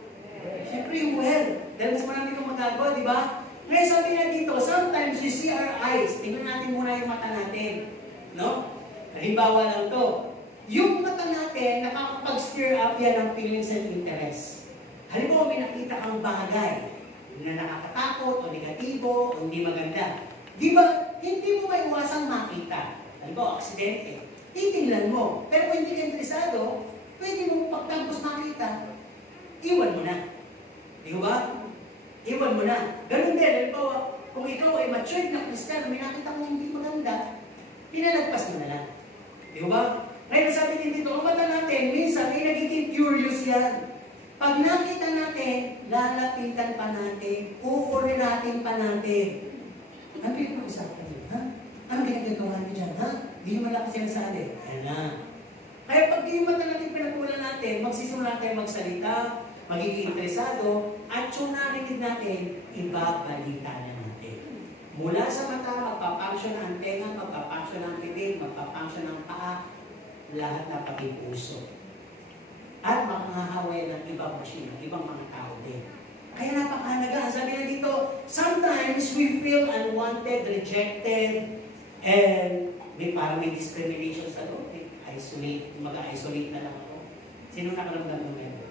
Siyempre yung well. Dahil mas marami kang magagawa, di ba? Ngayon sabi na dito, sometimes we see our eyes. Tingnan natin muna yung mata natin. No? Halimbawa lang to. Yung mata natin, nakakapag-stir up yan ng feelings and interest. Halimbawa, may nakita kang bagay na nakakatakot o negatibo o hindi maganda. Di ba, hindi mo maiwasang makita. Halimbawa, aksidente. Titingnan mo. Pero kung hindi ka interesado, pwede mo pagtagos makita, iwan mo na. Di ba? Iwan mo na. Ganun din, halimbawa, kung ikaw ay matured na Kristiyano, may nakita mo hindi maganda, pinalagpas mo na lang. Di ba? Ngayon sabi din dito, ang mata natin, minsan ay nagiging curious yan. Pag nakita natin, lalapitan pa natin, uurin natin pa natin. Ano yung usapan niyo? Ha? Ano ginagawa niyo dyan, ha? Hindi nyo man lang kasi nasabi. Ayan na. Kaya pag di yung mata natin pinagkulan natin, magsisimula tayo magsalita, magiging interesado, at yung narinig natin, ibabalita na natin. Mula sa mata, magpapangsyon ang tenga, magpapangsyon ang bibig, magpapangsyon ang paa, lahat na pati puso. At makangahaway ng ibang machine, ng ibang mga tao din. Kaya napakahalaga. Sabi na dito, sometimes we feel unwanted, rejected, and parang may discrimination sa loob. Mag-isolate na lang ako. Sino nakaramdam ng meron?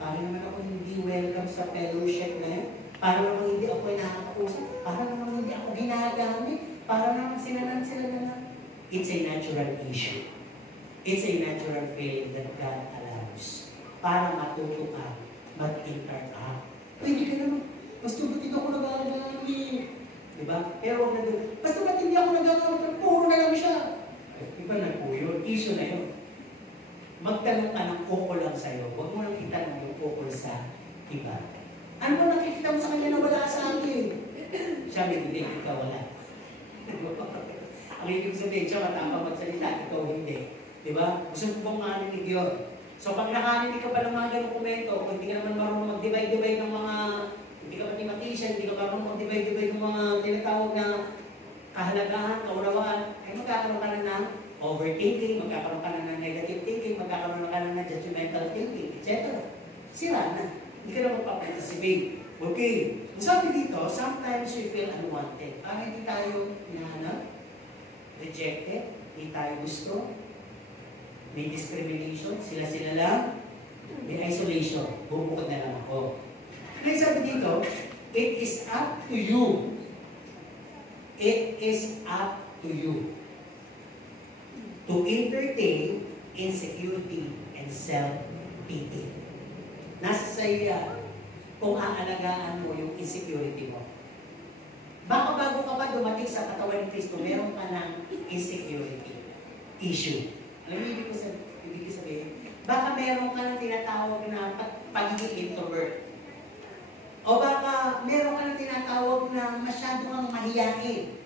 Parang naman ako hindi welcome sa fellowship na yun. Parang naman hindi ako nakakausap. Parang naman hindi ako ginagamit. Parang naman sila na. It's a natural issue. It's a natural feeling that God allows. Para matuto ka, mag-interact. Pwede ka naman. Basta ba't hindi ako nagagamit? Diba? Pero huwag na doon. Basta ba't hindi ako nagagamit? Puro na lang siya. Iba na po yun. Issue na yun. Magtanong ka ng ukol lang sa'yo. Huwag mo lang itanong yung ukol sa iba. Ano ba nakikita mo sa kanya na wala sa akin? Siya may hindi, ikaw wala. Ang ibig sabihin, siya matapang magsalita, ikaw hindi. Diba? Gusto mo bang marinig yun? So pag nakarinig ka pa ng mga ganong komento, kung hindi ka naman marunong mag-divide-divide ng mga, hindi ka mathematician, hindi ka marunong mag-divide-divide ng mga tinatawag na kahalagahan, kaunawaan, ay magkakaroon ka na ng overthinking, magkakaroon ka na ng negative thinking, magkakaroon ka na ng judgmental thinking, etc. Sira na. Hindi ka na magpaparticipate. Okay. Ang sabi dito, sometimes we feel unwanted. Parang hindi tayo hinahanap, rejected, hindi tayo gusto, may discrimination, sila-sila lang, may isolation, bubukod na lang ako. Ngayon sabi dito, it is up to you. It is up to you to entertain insecurity and self-pity. Nasa sa'yo yan kung aalagaan mo yung insecurity mo. Baka bago ka pa dumating sa katawan ni Kristo, meron ka ng insecurity issue. Alam mo ibig sabihin? Baka meron ka ng tinatawag na pagiging introvert. O baka meron ka ng tinatawag na masyado kang mahiyain.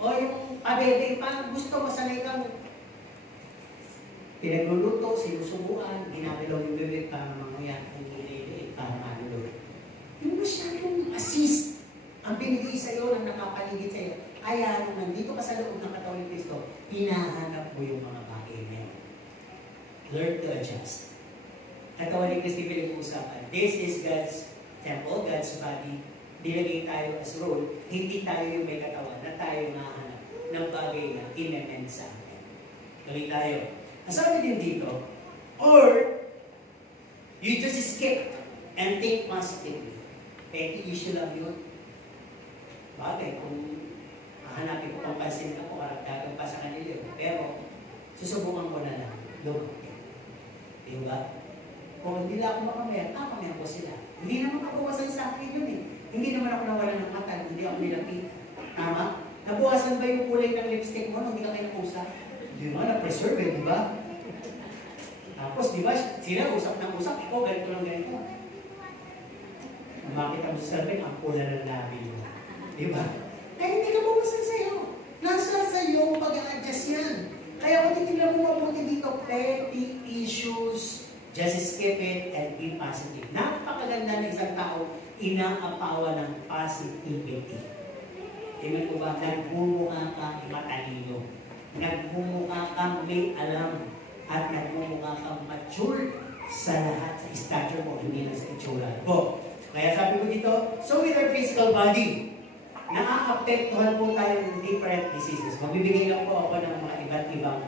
O yung pabebe, parang gusto mo sanay kang pinagluluto, sinusubuan, ginagawa yung bebek para mamaya hindi para malulo. Yung masyadong assist ang binigay sa iyo ng nakapaligid sa iyo. Kaya nung nandito ka sa loob ng katawan ni Kristo, hinahanap mo yung mga bagay na yun. Learn to adjust. Katawan ni Kristo pinag-uusapan. This is God's temple, God's body. Nilagay tayo as role. Hindi tayo yung may katawan na tayo nahanap ng bagay na in-amend sa atin. Tuloy tayo. Ang sabi din dito, or you just escape and think positively. Petty issue lang yun. Bagay, kung hahanapin ko pang pansin ako, karagdagan pa sa kanila yun. Pero, susubukan ko na lang. Lumaki. Diba? Kung hindi lang ako makamayan, makamayan ko sila. Hindi naman kabawasan sa akin yun eh. Hindi naman ako nawala ng mata, hindi ako nilapit. Tama? Nabuwasan ba yung kulay ng lipstick mo nung hindi ka kayo nakusap? Di ba? Na-preserve eh, di ba? Tapos, di ba, sila usap ng usap, ikaw ganito lang ganito. Makita mo sa sarili, ang pula ng labi mo. Di ba? Kaya hindi ka bawasan sa'yo. Nasa sa'yo pag-a-adjust yan. Kaya kung titignan mo mabuti dito, petty issues, just skip it and be positive. Napakaganda ng isang tao, inaapawa ng positivity. Amen ko ba? Nagmumukha ka matalino. Nagmumukha kang may alam. At nagmumukha kang mature sa lahat sa stature mo, hindi lang sa itsura mo. Kaya sabi ko dito, so with our physical body, naaapektuhan po tayo ng different diseases. Magbibigay lang po ako ng mga iba't ibang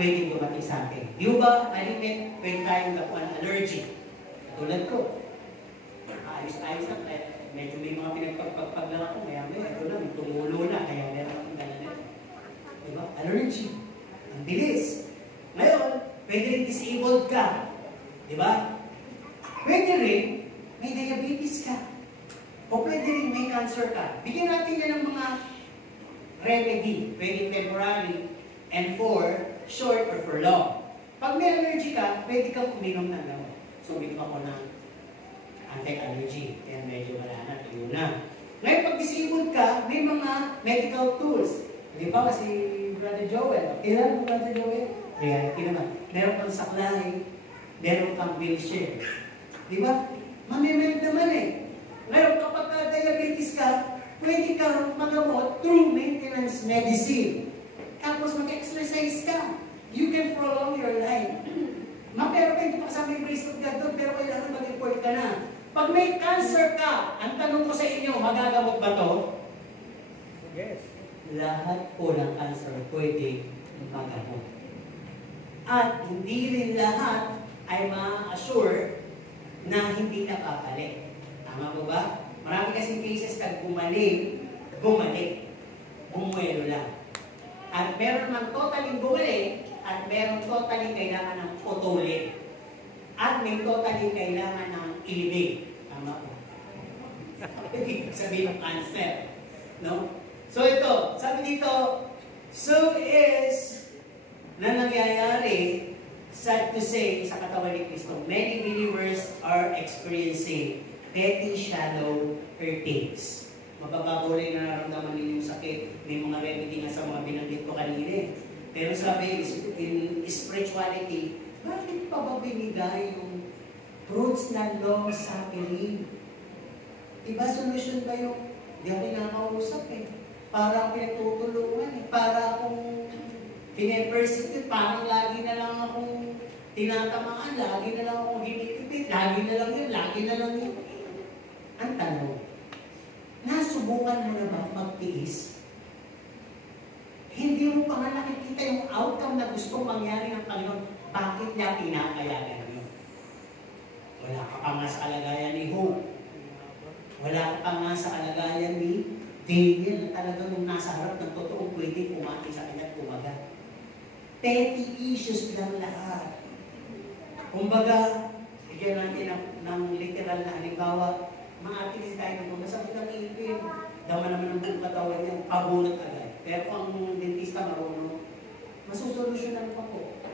pwedeng dumating sa atin. Di ba, malimit, pwede tayong gapuan allergy. Katulad ko. Ayos-ayos lang. Medyo may mga pinagpagpagpag lang ako. Kaya ito na, may tumulo na. Kaya meron akong dala na ito. Di ba? Allergy. Ang bilis. Ngayon, pwede rin disabled ka. Di ba? Pwede rin may diabetes ka. O pwede rin may cancer ka. Bigyan natin yan ng mga remedy. Pwede temporary and for short or for long. Pag may allergy ka, pwede kang uminom ng gamot. So, uminom ako ng anti-allergy. Kaya medyo wala na, tuyo na. Ngayon, pag disabled ka, may mga medical tools. Di ba kasi Brother Joel? Kailan mo Brother Joel? Reality naman. Meron kang saklay, meron kang wheelchair. Di ba? Mamimend naman eh. Ngayon, kapag diabetes ka, pwede kang magamot through maintenance medicine. Tapos mag-exercise ka. You can prolong your life. Pero hindi pa kasama yung grace of God doon, pero kailangan mag-report ka na. Pag may cancer ka, ang tanong ko sa inyo, magagamot ba to? Yes. Lahat po ng cancer pwede magamot. At hindi rin lahat ay ma-assure na hindi nakakalik. Tama po ba? Marami kasing cases kag bumalik, bumuelo lang. At meron mang totaling bumalik, at meron totaling kailangan ng putulin. At may totaling kailangan ng ilibig. Tama po. Ibig sabihin ng cancer. No? So ito, sabi dito, so is na nangyayari, sad to say, sa katawan ni Kristo, many believers are experiencing petty, shallow hurtings. Mababago rin na nararamdaman ninyo yung sakit. May mga remedy nga sa mga binanggit ko kanina. Pero sabi, in spirituality, bakit pa ba binigay yung fruits ng long suffering? Diba solution ba yung di ako nakakausap eh? Para akong pinagtutulungan eh. Para akong pine-persecute. Parang lagi na lang akong tinatamaan. Lagi na lang akong hinitipid. Lagi na lang yun. Lagi na lang yun. Ang tanong, nasubukan mo na ba magtiis? Hindi mo pa nga nakikita yung outcome na gusto mangyari ng Panginoon. Bakit niya pinakayagan yun? Wala ka pa nga sa kalagayan ni Hope. Wala ka pa nga sa kalagayan ni Daniel na talagang nung nasa harap ng totoong pwede kumaki sa kanya at kumaga. Petty issues lang lahat. Kumbaga, bigyan natin ng literal na halimbawa, mga artist tayo nung masakit ang ipin, dama naman ang buong katawan niya, pabunot agad. Pero ang dentista marunong, masusolusyonan pa po.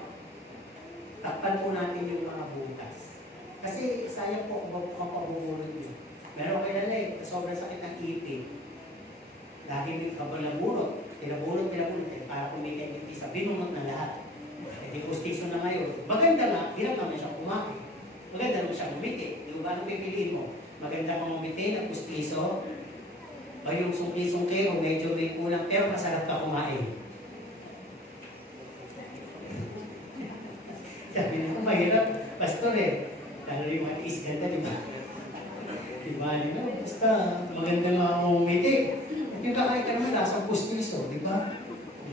Takpan po natin yung mga butas. Kasi sayang po kung mapabunot niyo. Meron kayo na sobrang sakit ng ipin. Dahil may kabalabunot, pinabunot, para kumikay dentista, binunot na lahat. E di postiso na ngayon. Maganda nga, hirap naman siya kumain. Maganda naman siya gumiti. Di ba anong pipiliin mo? Maganda kang umiti na postiso, o yung sungki-sungki, o medyo may kulang, pero masarap ka kumain. Sabi na, mahirap, pastor eh. Lalo yung mga is ganda, di ba? Di ba, basta maganda nga akong umiti. At yung kakain ka naman, nasa postiso, di ba?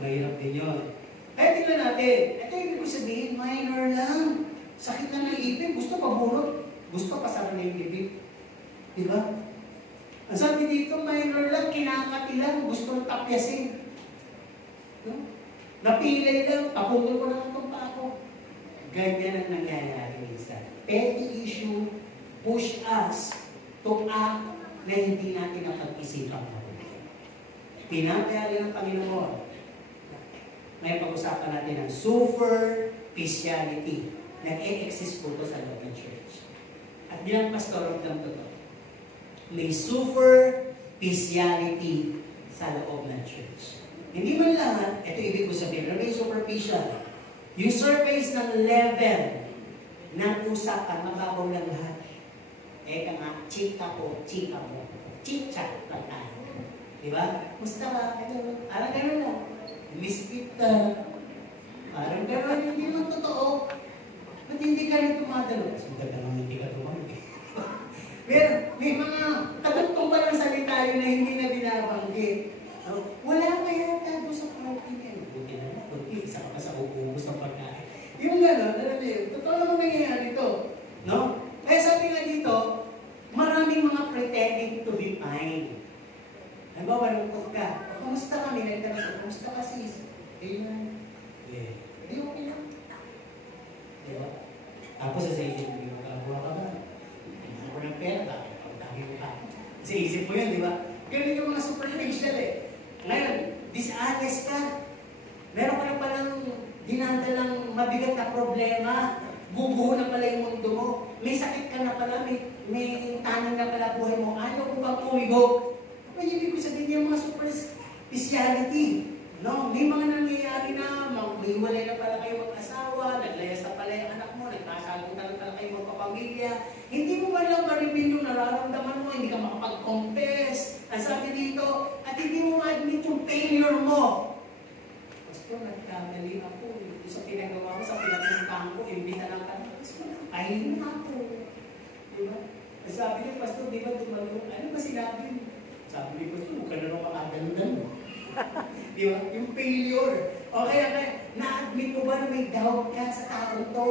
Mahirap din yun. Kaya tingnan natin, ito yung ibig sabihin, minor lang. Sakit lang ng ipin, gusto pabunot, gusto pasara na yung bibig. Di ba? Ang sabi dito, minor lang, kinakati lang, gusto tapyasin. No? Napilay lang, papungol ko lang itong pako. Ganyan ang nangyayari minsan. Petty issue push us to act na hindi natin napag-isipan mo. Pinapayari ng Panginoon. May pag-usapan natin ng superficiality. Nag-e-exist po ito sa loob ng church. At bilang pastor, lang ito. May superficiality sa loob ng church. Hindi man lahat, ito ibig ko sabihin, may superficial. Yung surface ng level ng usapan, mababaw lang lahat. Eka nga, chika po, chika mo. Chik-chat lang tayo. Diba? Musta ka? Parang gano'n lang. Miskit ka. Parang gano'n, hindi mo totoo. Ba't hindi ka rin tumadalo? Mas maganda naman hindi ka tumadalo. May mga katugtong pa lang salita yun na hindi na binabanggit. Wala kaya tayo sa party niya. Buti na lang, buti. Isa ka pa sa ubus ng pagkain. Yung gano'n, alam niyo, totoo naman nangyayari ito. No? Kaya sabi nga dito, maraming mga pretending to be fine. Halimbawa, nalungkot ka. Kumusta ka? May nagtanong, kumusta ka sis? Ayun. Hindi okay lang. Diba? Tapos sa isip mo, magkakabuha ka ba? Hindi ko ng pera, bakit? Pagdami mo ka. Sa isip mo yun, di ba? Ganun yung mga superficial eh. Ngayon, dishonest ka. Meron ka na palang dinadalang mabigat na problema. Bubuho na pala yung mundo mo. May sakit ka na pala, may tanong na pala buhay mo. Ayaw ko bang umigo? Ano yung ibig sabihin yung mga superficiality? No, may mga nangyayari na, maghiwalay na pala kayo mag-asawa, naglayas na pala yung anak mo, nagkasagutan na pala kayo magpapamilya. Hindi mo man lang ma-reveal yung nararamdaman mo, hindi ka makapag-confess. Ang sabi dito, at hindi mo ma-admit yung failure mo. Pastor, nagkamali ako. Sa pinagawa ko, sa pinapuntahan ko, imbita lang ka. Pastor, nakapahin na ako. Diba? Ang sabi niya, Pastor, di ba tumalong? Ano ba sinabi mo? Sabi niya, Pastor, huwag ka na rin makagandan mo. Di ba? Yung failure. Okay, na-admit mo ba na may doubt ka sa tao to?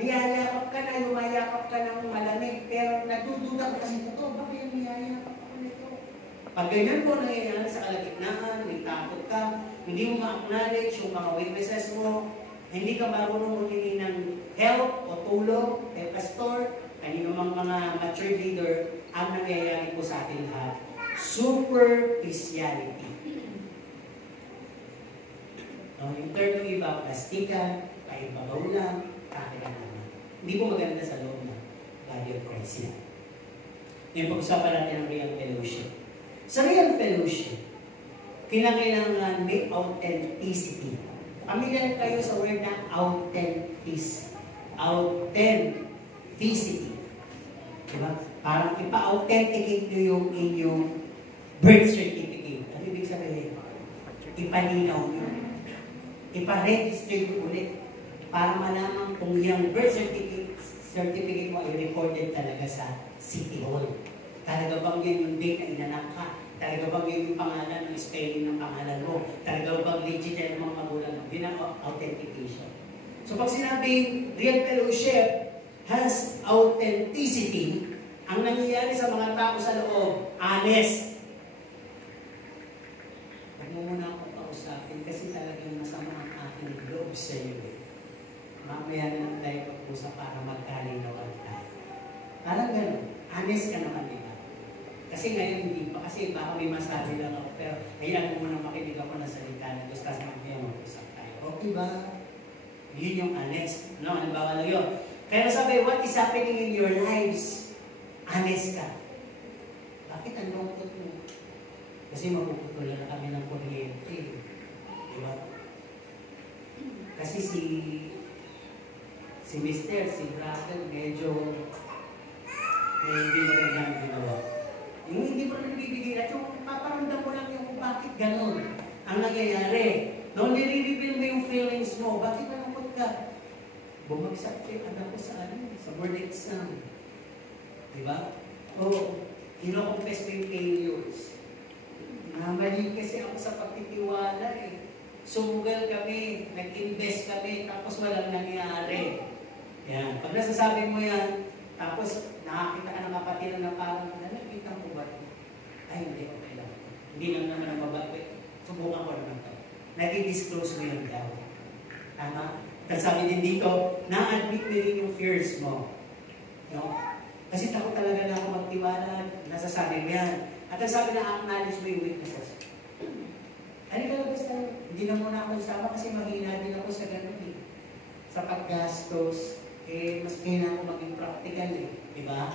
Niyayakap ka na, yumayakap ka ng malamig, pero natududa ka kasi ito, bakit yung niyayakap ako nito? Pag ganyan po nangyayari sa kalagitnaan, may takot ka, hindi mo ma-acknowledge yung mga weaknesses mo, hindi ka marunong humingi ng help o tulong kay pastor, kanino mang mga mature leader, ang nangyayari po sa ating lahat, superficiality. Yung third ng iba, plastikan, paibabaw lang, kaya naman. Hindi po maganda sa loob ng body of Christ yan. Ngayon, pag-usapan natin ang real fellowship. Sa real fellowship, kinakailangan may authenticity. Pamilyar kayo sa word na authenticity. Authenticity. Diba? Parang ipa-authenticate nyo yung inyong birth certificate. Ano ibig sabihin? Ipalinaw nyo. Ipa-register nyo ulit para malaman kung yung birth certificate mo ay recorded talaga sa City Hall. Talaga bang yan yung date na inanak ka? Talaga bang yun yung pangalan, ng spelling ng pangalan mo? Talaga bang legit yan ng mga magulang mo? Yun ang authentication. So pag sinabing real fellowship has authenticity, ang nangyayari sa mga tao sa loob, honest. Huwag mo muna akong kausapin kasi talagang masama ang aking loob sa iyo. Mamaya na lang tayo pag-usap para magkalinawan tayo. Parang gano'n. Honest ka naman, di ba? Kasi ngayon hindi pa. Kasi baka may masabi lang ako. Pero ngayon mo na makinig ako ng salita na Diyos. Kasi mamaya mag-usap tayo. Okay ba? Yun yung honest. No? Ano ba lang yun? Kaya nasabi, what is happening in your lives? Honest ka. Bakit ang lungkot mo? Kasi mapuputulan na kami ng kuryente. Di ba? Kasi si Mister, si brother, medyo hindi magandang ginawa. Yung hindi mo na nabibigay at yung paparamdam mo lang yung kung bakit ganun ang nangyayari. Noong nire-reveal mo yung feelings mo, bakit malungkot ka? Bumagsak yung anak ko sa board exam. Diba? O, kino-confess mo yung failures. Mali kasi ako sa pagtitiwala eh. Sumugal kami, nag-invest kami, tapos walang nangyari. Yan. Pag nasasabi mo yan, tapos nakakita ka ng kapatid na parang, nakita mo ba? Ay, hindi, okay lang. Hindi lang naman ang mabagay. Subukan ko naman ito. Nag-disclose mo yung daw. Tama? Kasi sabi din dito, na-admit mo rin yung fears mo. No? Kasi takot talaga na ako magtiwala, nasasabi mo yan. At ang sabi na, acknowledge mo yung weaknesses. Ano ka lang basta, hindi na muna ako sama kasi mahina din ako sa ganun eh. Sa paggastos, mas mahina ako maging practical eh. Diba?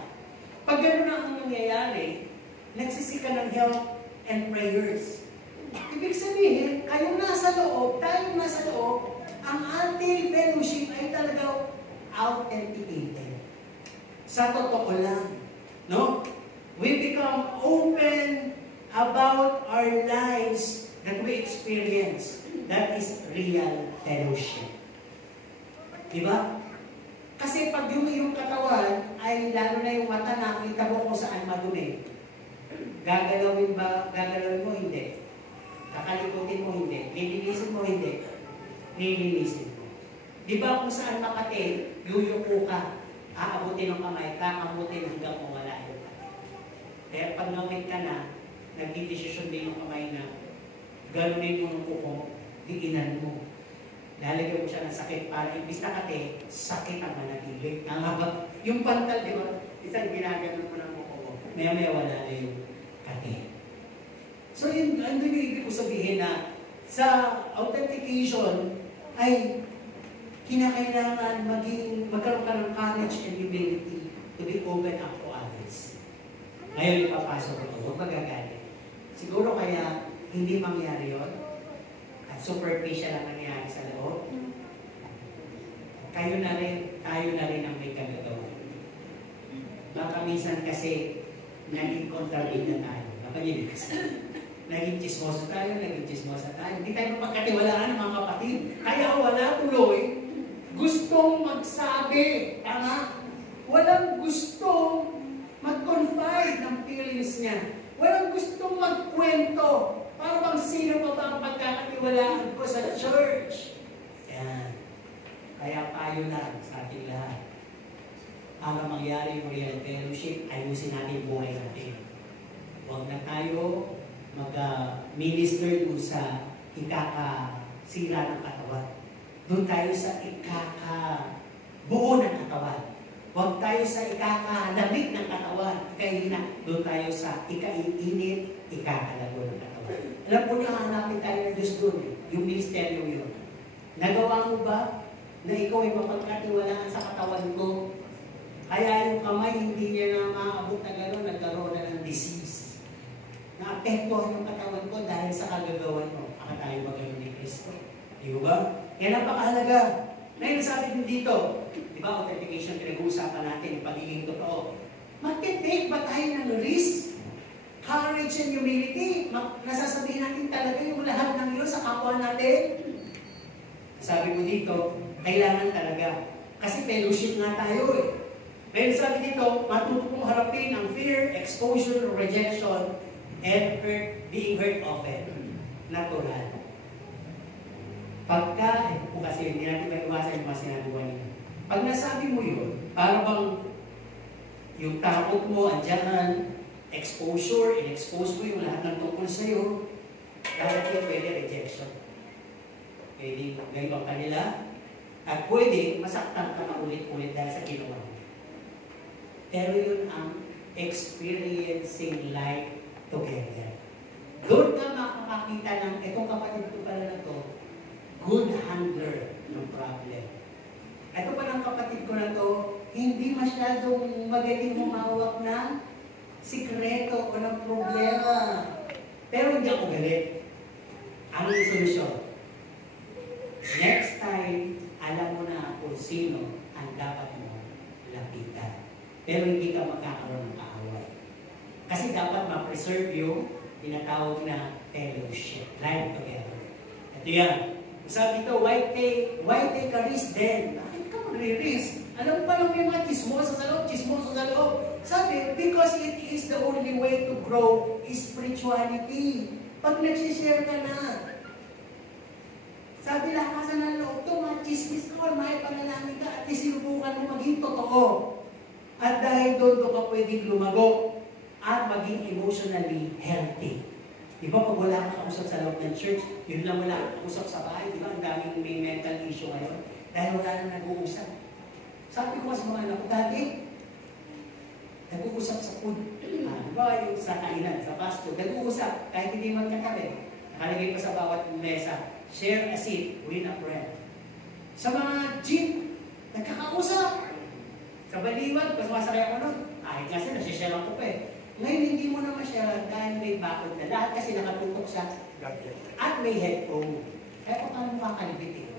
Pag gano'n na ang nangyayari, nagsisik ka ng help and prayers. Ibig sabihin, kayong nasa loob, tayong nasa loob, ang ating fellowship ay talaga authenticated. Sa totoo lang. No? We become open about our lives that we experience. That is real fellowship. Diba? Kasi pag yung katawan ay lalo na yung mata, nakita mo kung saan madumi. Gagalawin ba? Gagalawin mo? Hindi. Kakalikutin mo? Hindi. Lilinisin mo? Hindi. Lilinisin mo. Diba kung saan makati, yuyuko ka, aabutin ng kamay, kakabutin hanggang mawala yung kamay. Kaya pag nawit ka na, nagdidesisyon din yung kamay na galunin mo ng kuko, diinan mo. Lalagyan mo siya ng sakit para imbis na kate, sakit ang manatilig. Yung pantal, di ba? Isang ginaganon mo ng kuko mo. Maya-maya wala na yung kate. So yun, ano yung ibig ko sabihin na sa authentication ay kinakailangan magkaroon ka ng courage and humility to be open up to others. Ngayon ipapasok ko ito, huwag magagalit. Siguro kaya hindi mangyari yun superficial ang nangyayari sa loob. Tayo na rin ang may kagagawa. Baka minsan kasi naging contradict na tayo. Napanginig kasi. Naging chismoso tayo. Hindi tayo mapagkatiwalaan ng mga kapatid. Kaya wala tuloy gustong magsabi. Tama? Walang gustong mag-confide ng feelings niya. Walang gustong magkwento. Para bang sino pa ba ang pagkakatiwalaan ko sa church? Yan. Kaya payo lang sa ating lahat. Para mangyari yung real fellowship, ayusin natin buhay natin. Huwag na tayo mag-minister doon sa ikakasira ng katawan. Doon tayo sa ikakabuo ng katawan. Huwag tayo sa ikakalamig ng katawan. Ikahina. Doon tayo sa ikaiinit, ikakalago ng katawan. Alam po na, hanapin tayo ng Diyos doon. Yung ministeryo yun. Nagawa mo ba na ikaw ay mapagkatiwalaan sa katawan ko? Kaya yung kamay, hindi niya na maabot na gano'n, nagkaroon na ng disease. Naapektuhan yung katawan ko dahil sa kagagawan mo. Baka tayo magano'n ni Kristo. Di ba? Kaya napakahalaga. Ngayon, nasabi din dito, di ba, authentication, pinag-uusapan natin, yung pagiging totoo. Mag-take ba tayo ng risk? Courage and humility. Nasasabihin natin talaga yung lahat ng yun sa kapwa natin. Sabi ko dito, kailangan talaga. Kasi fellowship nga tayo eh. Pero sabi dito, matuto kong harapin ang fear, exposure, rejection, and being hurt often. Natural. Pagka, ito po kasi, hindi natin maiwasan yung mga sinabi ko niya. Pag nasabi mo yun, para bang yung takot mo, andyan, exposure, in-expose mo yung lahat ng tungkol sa'yo, dahil pwede rejection. Pwede ganyan kanila, at pwede masaktan ka na ulit-ulit dahil sa ginawa mo. Pero yun ang experiencing life together. Doon ka makakakita ng, itong kapatid ko pala na to, good handler ng problem. Ito pa ng kapatid ko na to, hindi masyadong magaling humawak ng sikreto o ng problema. Pero hindi ako galit. Ano yung solusyon? Next time, alam mo na kung sino ang dapat mo lapitan. Pero hindi ka magkakaroon ng kaaway. Kasi dapat ma-preserve yung tinatawag na fellowship, life together. Ito yan. Sabi dito, why take a risk then? Bakit ka magre-risk? Alam mo pa lang may mga chismosa sa loob. Sabi, because it is the only way to grow is spirituality. Pag nagsishare ka na, sabi, lakasan ng loob to, mga chismis ka, may panalangin ka, at isinubukan mo maging totoo. At dahil doon ka pwedeng lumago at maging emotionally healthy. Di ba pag wala kang kausap sa loob ng church, yun lang wala kang kausap sa bahay, di ba ang daming may mental issue ngayon? Dahil wala nang nag-uusap. Sabi ko sa mga anak ko, dati, nag-uusap sa food. Di ba yung sa kainan, sa fast food, nag-uusap kahit hindi man katabi. Nakalagay pa sa bawat mesa, share a seat, win a friend. Sa mga jeep, nagkakausap. Sa baliwan, mas masakay ako nun. Kahit kasi nasishare ako pa eh. Ngayon, hindi mo na masyara dahil may bakod na. Lahat kasi nakatutok sa gadget. At may headphone. Kaya paano makakalibit eh?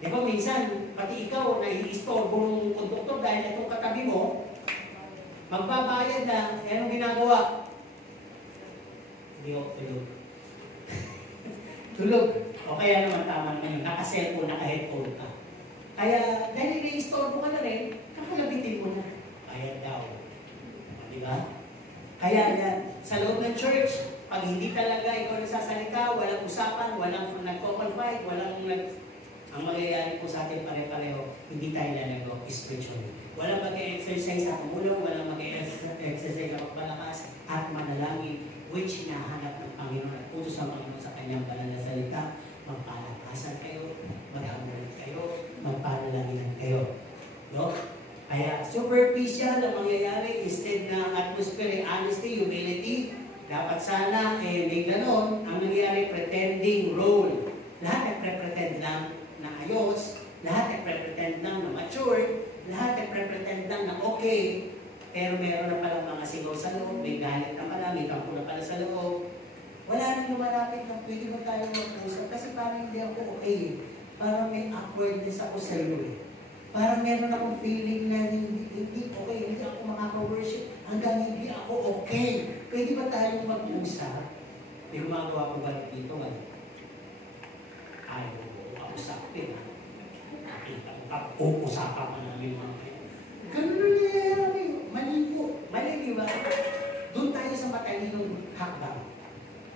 Di ba minsan, pati ikaw na i-istorbo ng konduktor dahil itong katabi mo, magbabayad na, anong ginagawa? Hindi ako tulog. Tulog. O kaya naman tama naman yun, naka-cellphone, naka-headphone ka. Kaya dahil i-istorbo ka na rin, kakalabitin mo na. Kaya daw. Di ba? Kaya yan, sa loob ng church, pag hindi talaga ikaw nagsasalita, walang usapan, walang nag-confide, ang magyayari po sa atin pare-pareho, hindi tayo lalago spiritually. Walang mag-exercise sa kumulong, walang mag-exercise sa pagpalakas at manalangin, which hinahanap ng Panginoon at putos ng Panginoon sa kanyang banal na salita. Magpalakasan kayo, maghamulit kayo, magpanalangin kayo. No? Kaya superficial ang mangyayari instead na atmosphere, honesty, humility. Dapat sana may ganon ang nangyayari pretending role. Lahat ay pretend lang na ayos, lahat ay pretend lang na mature, lahat ay pretend lang na okay, pero meron na palang mga sigaw sa loob, may galit na pala, may kampo na pala sa loob. Wala nang lumalapit na pwede ba tayo mag-usap? Kasi parang hindi ako okay eh. Parang may awkwardness ako sa iyo eh. Parang meron akong feeling na hindi okay, hindi ako makaka-worship hanggang hindi ako okay. Pwede ba tayong mag-usap? May gumagawa ko ba dito? Ayaw ko usapin. Nakita ko, usapan pa namin mga kayo. Ganun na nangyayari. Mali po. Mali, di ba? Doon tayo sa matalinong hakbang.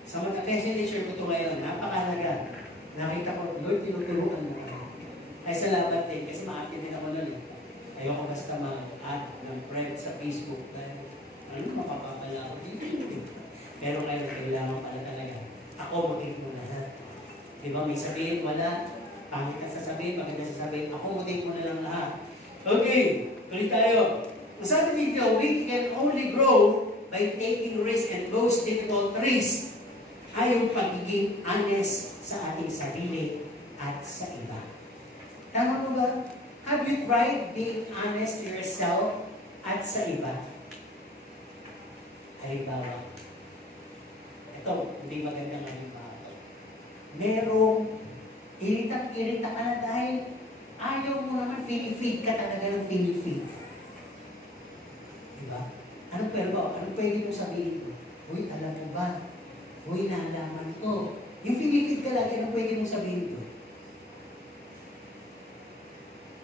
Sa kaya sinishare ko ito ngayon, napakalaga. Nakita ko, Lord, tinuturuan mo kayo. Ay, salamat din, kasi ma-active din ako nun. Ayoko basta mag-add ng friend sa Facebook dahil mapapapala ako dito. Pero kayo, kailangan pala talaga. Ako, magiging mo lahat. Di ba, may sabihin, wala. Pangit na sasabihin, maganda sasabihin. Ako, magiging mo na lang lahat. Okay, tuloy tayo. Masabi dito, we can only grow by taking risk, and most difficult risk ay yung pagiging honest sa ating sarili at sa iba. Tama mo ba? Have you tried being honest to yourself at sa iba? Halimbawa, ito, hindi magandang halimbawa. Merong irita ka na dahil ayaw mo naman, feed ka talaga ng feed. Diba? Anong pwede mo sabihin ko? Uy, alam mo ba? Uy, nalaman ko. Yung feed ka lagi, anong pwede mo sabihin ko?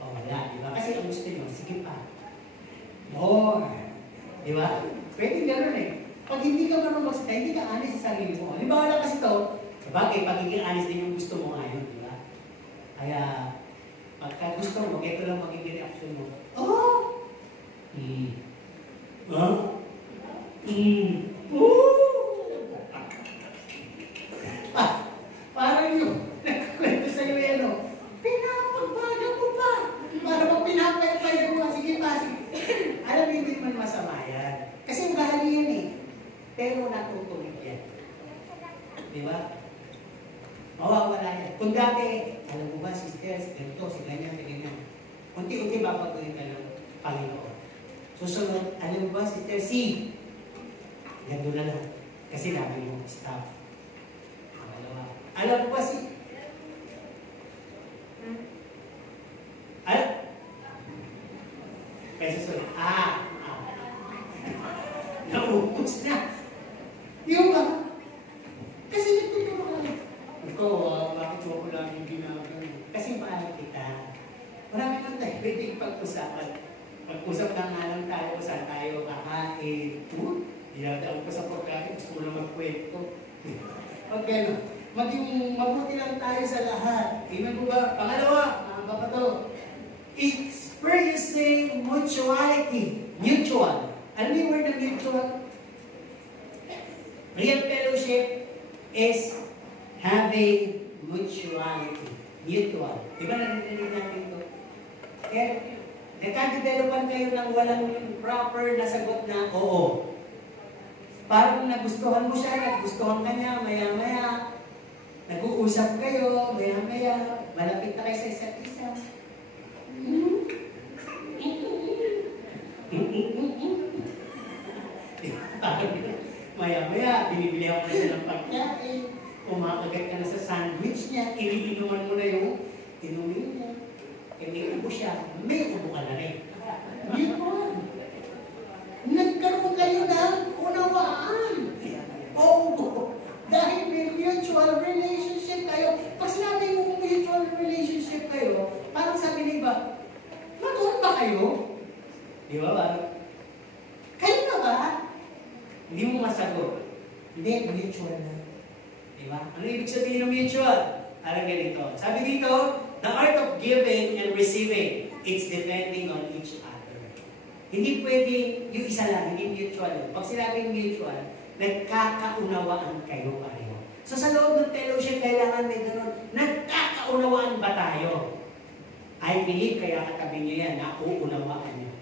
O wala, diba? Kasi ang gusto nyo, sige pa. More. Diba? Pwede gano'n eh. Pag hindi ka marunong magsalita, hindi ka honest sa sarili mo. Halimbawa lang kasi ito, sabagay, pagiging honest din yung gusto mo ngayon, diba? Kaya, pagka gusto mo, ito lang magiging reaction mo. Oh! Huh? Parang yung nagkakwento sa'yo yan, no? Pinapagbaga mo pa! Para pag pinapagbaga mo, sige pa, sige. Alam mo, hindi naman masama yan. Kasi ugali yan eh. Pero natutuloy yan. Di ba? Mawawala yan. Kung dati, alam mo ba, sisters, ganito, si ganyan, ganyan. Unti-unti babaguhin ka ng Panginoon. Susunod, alam mo ba, sister, gando na lang. Kasi lagi mo, stop. Alam mo ba kaya susunod, naubos na. Di ba? Kasi nagtuturo ka lang. Ikaw, bakit mo ko lang yung ginagawa? Kasi mahal kita. Marami lang tayo pwedeng pag-usapan. Pag-usap na nga lang tayo, saan tayo kakain. Dinadaan ko sa pagkain, gusto ko lang magkwento. Pag gano'n, maging mabuti lang tayo sa lahat. Amen po ba? Pangalawa, mga kapato, experiencing mutuality. Mutual. Ano yung word ng mutual? Real fellowship is having mutuality. Mutual. Di ba narinig natin ito? Kaya, nagka-developan kayo ng walang proper na sagot na oo. Parang nagustuhan mo siya, nagustuhan ka niya, maya-maya, nag-uusap kayo, maya-maya, malapit na kayo sa isa't isa. Maya-maya, binibili ako na siya ng pagkain, kumakagat ka na sa sandwich niya, iniinuman mo na yung inumin niya. May ubo siya, may ubo ka na rin. Yun. Nagkaroon kayo ng unawaan. Oo. Dahil may mutual relationship kayo. Pag sinabi yung mutual relationship kayo, parang sabi ng iba, matuon ba kayo? Di ba ba? Kayo na ba? Hindi mo masagot. Hindi, mutual na. Di ba? Ano ibig sabihin ng mutual? Parang ganito. Sabi dito, the art of giving and receiving, it's depending on each other. Hindi pwede yung isa lang, hindi mutual. Pag sinabing mutual, nagkakaunawaan kayo pareho. So sa loob ng fellowship, kailangan may ganun, nagkakaunawaan ba tayo? I believe, kaya katabi niyo yan, nauunawaan niyo.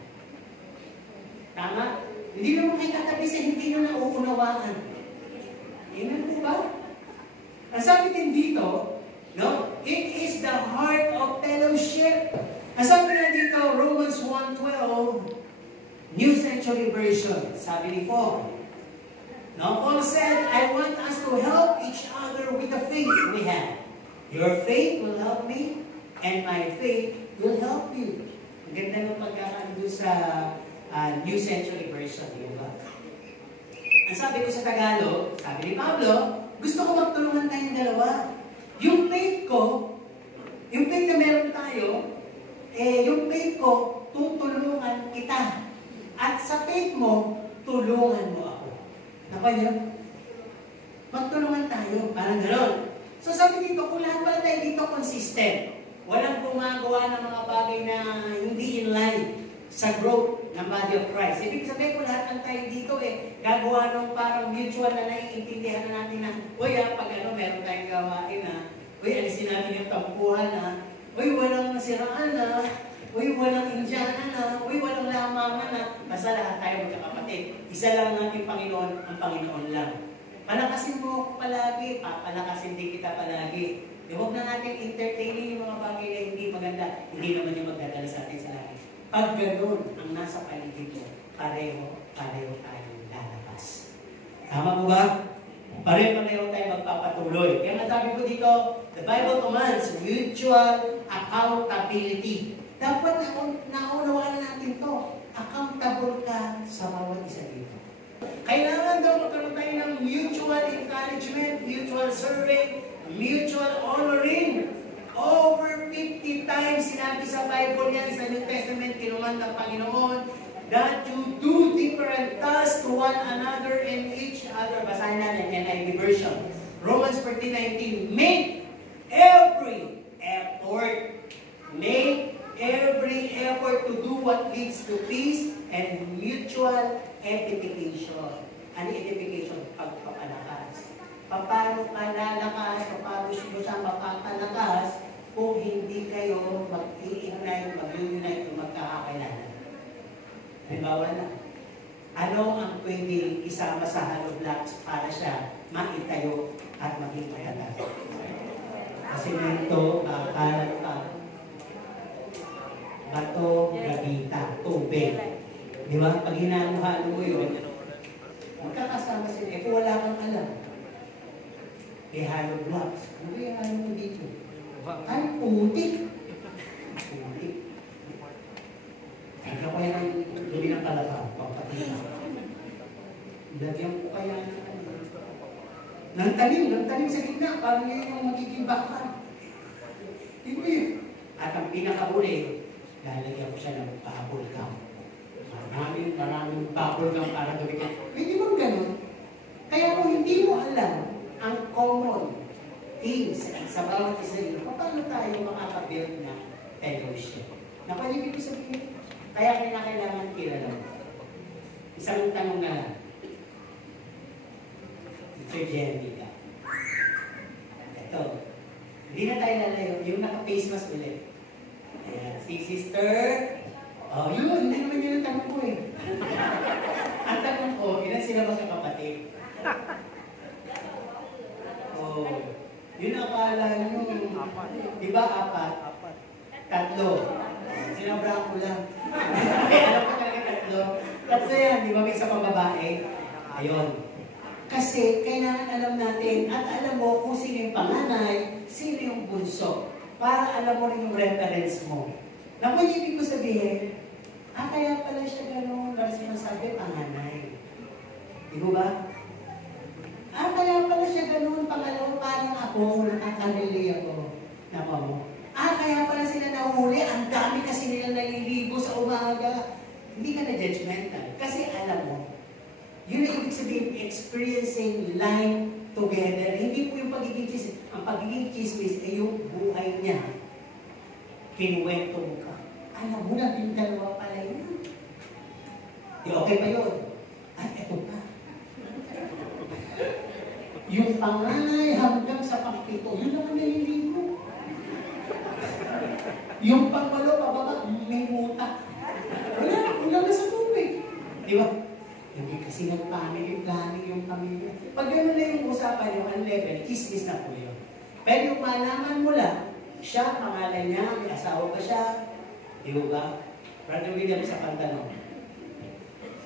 Tama? Hindi naman kayo katabi sa hindi nyo nauunawaan. Amen po ba? Ang sabi din dito, no? It is the heart of fellowship. Ang sabi na dito, Romans 1:12, New Century Version, sabi ni Paul, Now, Paul said, I want us to help each other with the faith we have. Your faith will help me, and my faith will help you. Ang ganda ng pagkakaano sa New Century Version, di ba? Ang sabi ko sa Tagalog, sabi ni Pablo, gusto ko magtulungan tayong dalawa. Yung faith na meron tayo, yung faith ko, tutulungan kita. At sa faith mo, tulungan mo ako. Nakuha niyo? Magtulungan tayo, parang gano'n. So sabi dito, kung lahat pala tayo dito consistent, walang gumagawa ng mga bagay na hindi in line sa growth ng body of Christ. Ibig sabihin kung lahat ng tayo dito gagawa ng parang mutual na naiintindihan na natin na, uy, pag meron tayong gawain na, uy, alisin natin yung tampuhan na, uy, walang nasiraan na, uy, walang Indiana na, uy, walang lamangan na, basta lahat tayo magkakapatid. Isa lang ang ating Panginoon, ang Panginoon lang. Palakasin mo ako palagi, papalakasin din kita palagi. Huwag na natin entertaining yung mga bagay na hindi maganda. Hindi naman yung magdadala sa atin sa langit. Pag gano'n ang nasa paligid mo, pareho tayong lalabas. Tama po ba? Pareho tayo magpapatuloy. Kaya nga sabi ko dito, the Bible commands mutual accountability. Dapat naunawaan natin to. Accountable ka sa bawat isa dito. Kailangan daw magkaroon tayo ng mutual encouragement, mutual serving, mutual honoring. Over 50 times sinabi sa Bible yan, sa New Testament, kinuman ng Panginoon, that you do different tasks to one another and each other. Basahin natin, NIV version. Romans 14:19, make every effort to do what leads to peace and mutual edification. Ano edification? Pagpapalakas. Paano ka lalakas, paano siya mapapalakas kung hindi kayo mag-i-ignite, mag-unite, o magkakakilala. Halimbawa na, ano ang pwede isama sa hollow blocks para siya maitayo at maging matatag? Semento, bakal, bato, gabita, tubig. Di ba? Pag hinalo-halo mo yun, magkakasama sila. Kung wala kang alam, hollow blocks. Ano yung halo mo dito? Ay, putik. Putik. Kaya kaya ng dumi ng kalabaw, pampatina. Lagyan ko kaya ng tanim sa gitna, parang yun yung magiging bakal. Hindi. At ang pinakahuli, lalagyan ko siya ng bubble gum. Maraming bubble gum para gawin. Hindi mo ganun. Kaya kung hindi mo alam ang common things sa bawat isa nyo, paano tayo makaka-build na fellowship? Napanibig ko sabihin, kaya kailangan kilala mo. Isang tanong na lang. Teacher Jeremy ka. Ito. Hindi na tayo lalayo. Yung naka-face mask ulit. Ayan. Si sister. Oh, yun. Hindi naman yun ang tanong ko eh. Ang tanong ko, ilan sila magkakapatid? Oh. Yun akala nyo. Di ba apat? Tatlo. Sinabrang ko lang. Kaya alam ko talaga tatlo. Tatlo yan. Di ba may isa pang babae? Ayun. Kasi kailangan alam natin at alam mo kung sino yung panganay, sino yung bunso. Para alam mo rin yung reference mo. Naku, ibig ko sabihin, kaya pala siya gano'n. Dahil sinasabi, panganay. Di ba? Kaya pala siya gano'n. Pangalawa, parang ako, nakakarili ako. Naku mo. Kaya pala sila nahuli. Ang dami kasi nila naliligo sa umaga. Hindi ka na judgmental. Kasi alam mo, yun ang ibig sabihin, experiencing life together. Hindi po yung pagiging chismis. Ang pagiging chismis ay yung buhay niya. Kinuwento mo ka. Alam mo na, yung dalawa pala yun. Okay pa yun? Eto pa. Yung panganay hanggang sa pangpito, yun naman naliligo. Yung pangwalo, pababa, may muta. Wala na sa tubig. Di ba? Hindi kasi nag-planning yung pamilya. Pag gano'n na yung usapan yung unlevel, chismis na po yun. Pero yung malaman mo lang, siya, pangalan niya, may asawa pa siya, di ba? Brother William sa pantanong.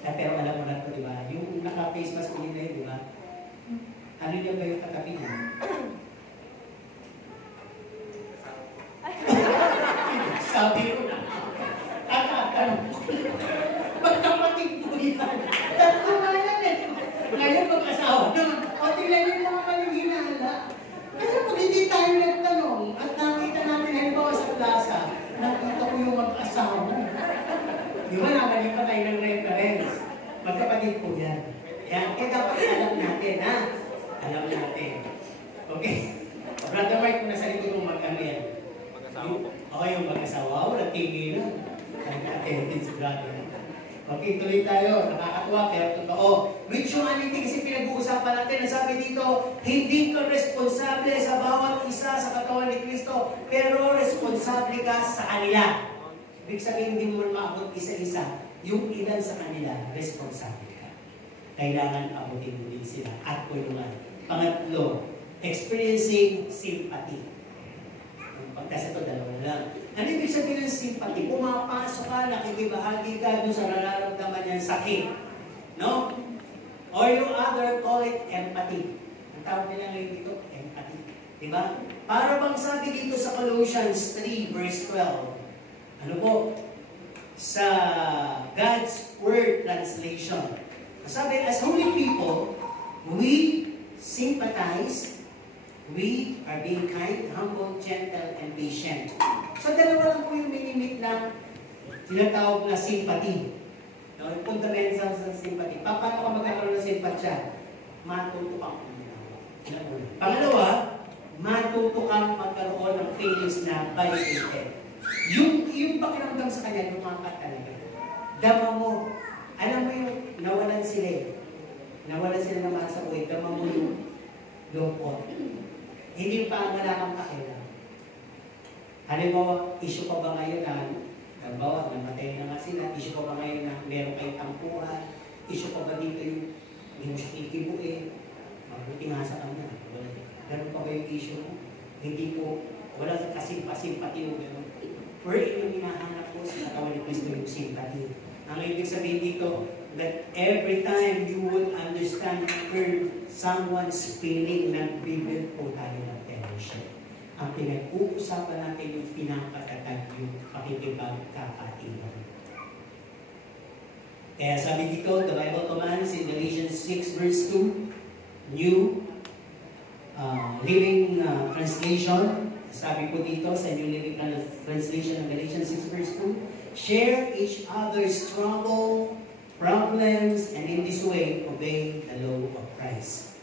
Pero alam mo na po, di ba? Yung naka-face mask ko nila, di ba? Ano niya ba yung katabi niya? Sabi ko na. Magkapatid po yan. Tatlo nga yan eh. Ngayon mag-asawa naman. O tingnan niyo yung mga maling hinala. Kaya pag hindi tayo nagtanong at nakita natin halimbawa sa plaza, nakita ko yung mag-asawa. Di ba naman yung patay ng reference? Magkapatid po yan. Kaya dapat alam natin, ha? Alam natin. Okay? Brother Mike, kung nasa likod mo mag-ano yan? Mag-asawa po. Oo, yung mag-asawa. Walang tingin na. Nag-attended si brother. Okay, tuloy tayo. Nakakatuwa, pero totoo. Mutuality kasi pinag-uusapan natin. Ang sabi dito, hindi ka responsable sa bawat isa sa katawan ni Kristo, pero responsable ka sa kanila. Ibig sabihin, hindi mo maabot isa-isa. Yung ilan sa kanila, responsable ka. Kailangan abutin mo din sila at tulungan. Pangatlo, experiencing sympathy. Pagkas ito, dalawa na lang. Ano ibig sabihin ng sympathy? Pumapasok ka, nakikibahagi ka doon sa nararamdaman niyang sakit. No? Or yung other, call it empathy. Ang tawag nila ngayon dito, empathy. Diba? Para bang sabi dito sa Colossians 3 verse 12, ano po? Sa God's Word Translation. Sabi, as holy people, we sympathize, we are being kind, humble, gentle, and patient. So, dalawa lang po yung minimit ng tinatawag na sympathy. No, yung fundamentals ng sympathy. Paano ka magkakaroon ng sympathy? Matuto kang uminawa. Pangalawa, matuto kang magkaroon ng feelings na validated. Yung pakiramdam sa kanya, lumakat talaga. Dama mo. Alam mo yung nawalan sila. Nawalan sila naman sa uwi. Dama mo yung lungkot. Hindi pa wala kang pakialam. Halimbawa, issue pa ba ngayon na, halimbawa, namatay na nga sila, issue pa ba ngayon na meron kayong tampuhan, issue pa ba dito yung hindi mo siya kikibuin, mabuti nga sa kanya. Meron pa ba yung issue mo? Hindi po, wala kasimpati yung gano'n. Wherein yung hinahanap ko sa katawan ni Kristo yung sympathy. Ang ibig sabihin dito, that every time you would understand someone's feeling, nag-build po tayo ng fellowship. Ang pinag-uusapan natin yung pinakatatag yung pakikipagkakatilan. Kaya sabi dito, the Bible commands in Galatians 6 verse 2, New Living Translation, sabi po dito sa New Living Translation ng Galatians 6 verse 2, share each other's trouble, problems, and in this way, obey the law of Christ.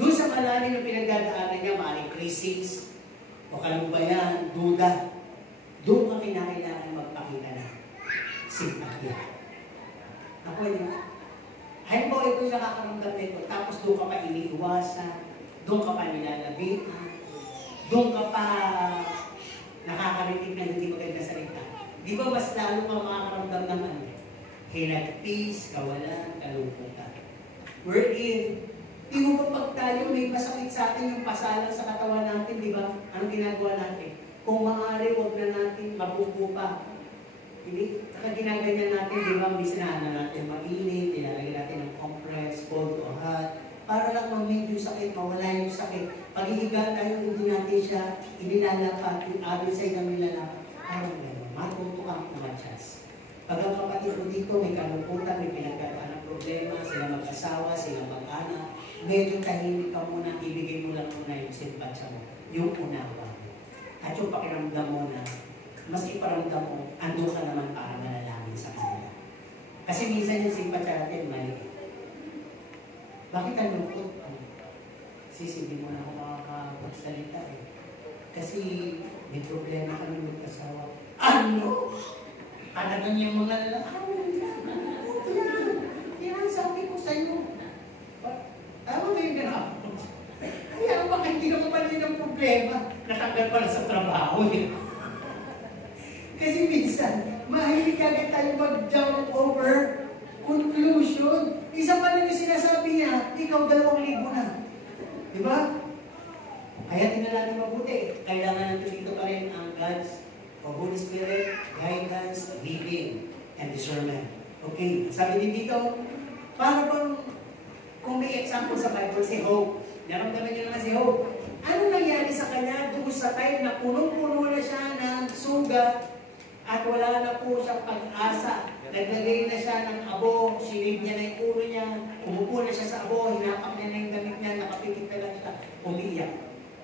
Doon sa malalim na pinagdadaanan niya, maaaring krisis, o kalubayan, duda, doon ka kinakailangan magpakita na simpatya. Ako yun. Halimbawa, ito'y nakakaramdam nito, tapos doon ka pa iniiwasan, doon ka pa nilalabihan, doon ka pa nakakarinig na hindi maganda salita. Di ba mas lalo ka makakaramdam naman? Hinagpis, kawalan, kalungkutan. Wherein, di mo ba pag tayo may masakit sa atin yung pasalang sa katawan natin, di ba? Anong ginagawa natin? Kung maaari, huwag na natin mabubo pa. Hindi, ginagawa natin, di ba? Bisinahan na natin mainit, nilalagay natin ng compress, cold o hot, para lang mag-medyo sakit, mawala yung sakit. Pag-ihiga tayo, hindi natin siya inilalapat, yung abin sa inang nilalapat. Parang gano'n, matuto kang namadyas. Pag ang kapatid ko dito, may kalungkutan, may pinagkataan ng problema, sila mag-asawa, sila mag-anak, medyo tahimik ka muna, ibigay mo lang muna yung simpatya mo, yung unawa mo. At yung pakiramdam mo na, mas iparamdam mo, ando ka naman para manalangin sa kanila. Kasi minsan yung simpatya natin, mali. Bakit ang lungkot? Hindi mo na ako makakapagsalita eh. Kasi may problema kami mag-asawa. Ano? Talagang yung mga lalaki. Yan, sabi ko sa iyo. Ayaw mo yung gano'n. Kaya baka hindi ka mapalin ng problema. Natanggal pala sa trabaho eh. Kasi minsan, mahilig agad tayo mag-jump over conclusion. Isa pa lang yung sinasabi niya, ikaw 2,000 na. Di ba? Kaya tingnan natin mabuti. Kailangan natin dito pa rin ang God's o Holy Spirit, guidance, leading, and discernment. Okay, sabi din dito, para bang, kung may example sa Bible, si Hope, Naramdaman niyo naman si Hope. Ano nangyari sa kanya doon sa time na punong-puno na siya ng sugat at wala na po siyang pag-asa. Naglagay na siya ng abo, sinib niya na yung ulo niya, umupo na siya sa abo, hinakap niya na yung damit niya, nakapikit na lang siya, umiiyak.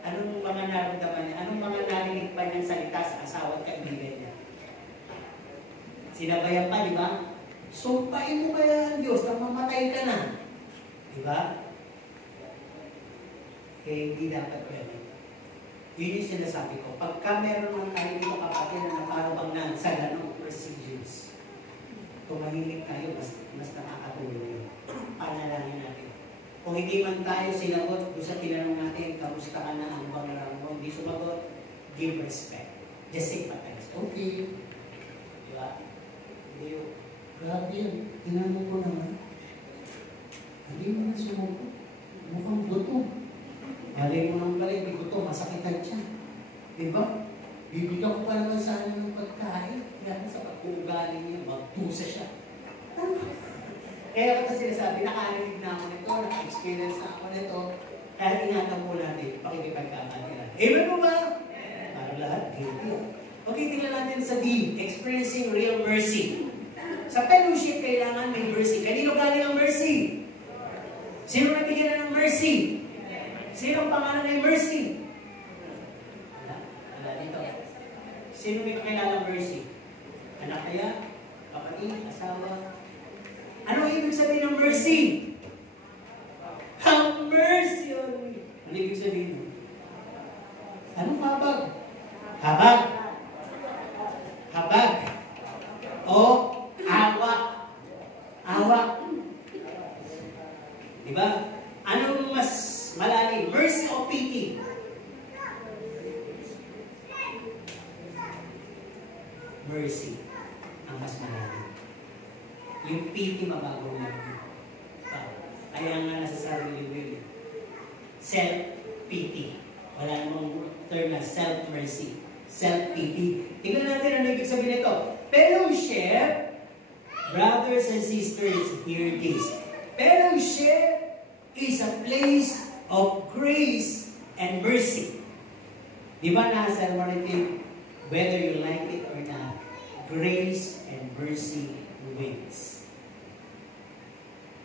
Anong mga naramdaman niya? Anong mga narinig pa niyang salita sa asawa at kaibigan niya? Sinabayan pa, di ba? Sumpain mo kaya ang Diyos na mamatay ka na. Di ba? Kaya hindi dapat pwede. Yun yung sinasabi ko. Pagka meron ng kayo mga kapatid na naparabang na sa ganong procedures, tumahimik tayo, mas nakakatulong yun. Panalangin natin. Kung hindi man tayo sinagot, doon sa tinanong natin, kamusta ka na, ano bang nararamdaman mo, hindi sumagot, give respect. Just sympathize. Okay. Di ba? Hindi yun. Grabe yan. Tinanong ko naman. Hindi mo na sumagot. Mukhang buto. Malay mo nang pala, hindi ko ito, masakitan siya. Diba? Bibigyan ko pa naman sana ng pagkain. Kaya sa pag-uugali niya, magtusa siya. Kaya ko sinasabi, nakarinig na ako nito, naka-experience na ako nito, kaya ingatan po natin, pakikipagkakatiran. Amen mo ba? Para lahat, guilty. Okay, tingnan natin sa D, experiencing real mercy. Sa fellowship, kailangan may mercy. Kanino galing ang mercy? Sino nabigyan ng mercy? Sino ang pangalan ng mercy? Wala dito. Sino may kakilala mercy? Anak kaya? Kapatid? Asawa? Ano ibig sabihin ng mercy? Have mercy on me. Ano ibig sabihin? Anong habag? Habag. Habag. O awak. Awak. Diba? Anong mas malalim? Mercy o pity? Mercy ang mas malalim. Yung pity mabago natin. Kaya nga nasasabi ni Will, self-pity. Wala namang term na self-mercy. Self-pity. Tingnan natin ano ibig sabihin nito. Fellowship, brothers and sisters, hear this. Fellowship is a place of grace and mercy. Di ba nasa narrative, whether you like it or not, grace and mercy wins.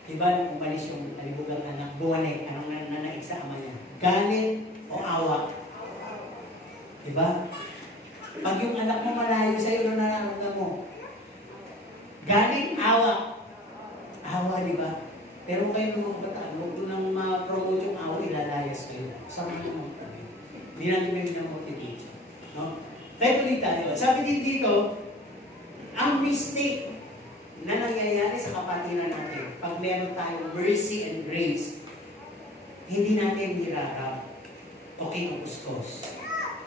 Di ba nung umalis yung alibugang anak, buwanay, anong nanaig sa ama niya? Galit o awa? Di ba? Pag yung anak mo malayo sa'yo, ano nararamdaman mo? Galit, awa. Awa, di ba? Pero kayo ng mga bataan, huwag nang ma-promote yung awa, ilalayas kayo. Sama naman kami. Hindi natin may motivation. No? Kaya tuloy tayo. Sabi din dito, ang mistake na nangyayari sa kapatiran natin, pag meron tayong mercy and grace, hindi natin nirarap o kinukustos.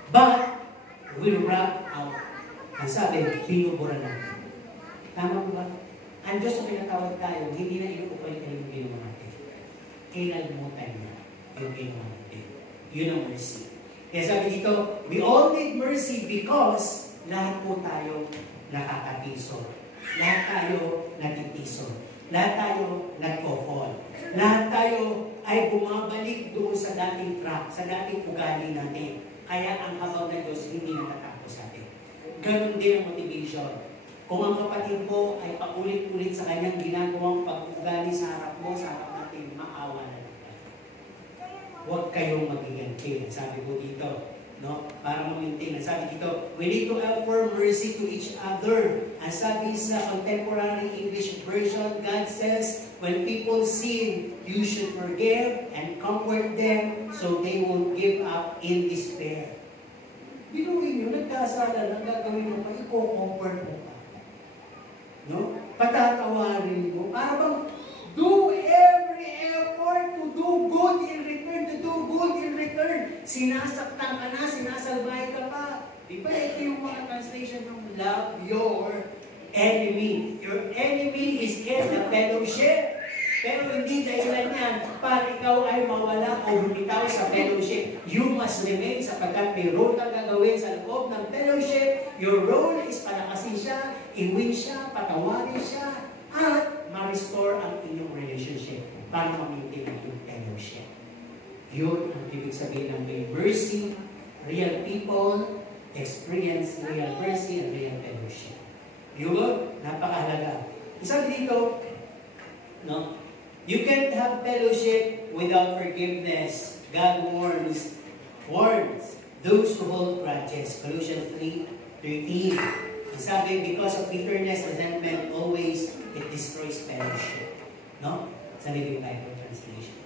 But, we'll wrap out. Ang sabi, binubura natin. Tama ba? Ang Diyos na pinatawag tayo, hindi na inuupalit na yung ginawa natin. Kinalimutan niya yung ginawa natin. Yun ang mercy. Kaya sabi dito, we all need mercy because lahat po tayo nakakatiso. Lahat tayo nagtitiso. Lahat tayo nagko-fall. Lahat tayo ay bumabalik doon sa dating track, sa dating ugali natin. Kaya ang habag ng Diyos hindi natatapos sa atin. Ganon din ang motivation. Kung ang kapatid mo ay paulit-ulit sa kanyang ginagawang pag-ugali sa harap mo, sa harap natin, maawa na lang. Huwag kayong magiganti. Sabi ko dito, no? Para ma-maintain. Sabi dito, we need to offer mercy to each other. Ang sabi sa contemporary English version, God says, when people sin, you should forgive and comfort them so they won't give up in despair. Binuhin nyo, nagkasala, nagagawin mo pa, i-comfort mo pa. No? Patatawarin mo. Para bang, do every effort to do good in return, to do good in return. Sinasaktan ka na, sinasalbay ka pa. Di ba ito yung mga translation ng love your enemy. Your enemy is in the fellowship. Pero hindi dahilan yan para ikaw ay mawala o bumitaw sa fellowship. You must remain sapagkat may role kang gagawin sa loob ng fellowship. Your role is palakasin siya, i-win siya, patawarin siya, at ma-restore ang inyong relationship para ma-maintain ang yung fellowship. Yun ang ibig sabihin ng may mercy, real people, experience real mercy and real fellowship. Yun, napakahalaga. Sabi dito, no? You can't have fellowship without forgiveness. God warns those who hold grudges. Colossians 3:13. Sabi, because of bitterness, resentment, always, it destroys fellowship. No? Sa Living Bible Translation.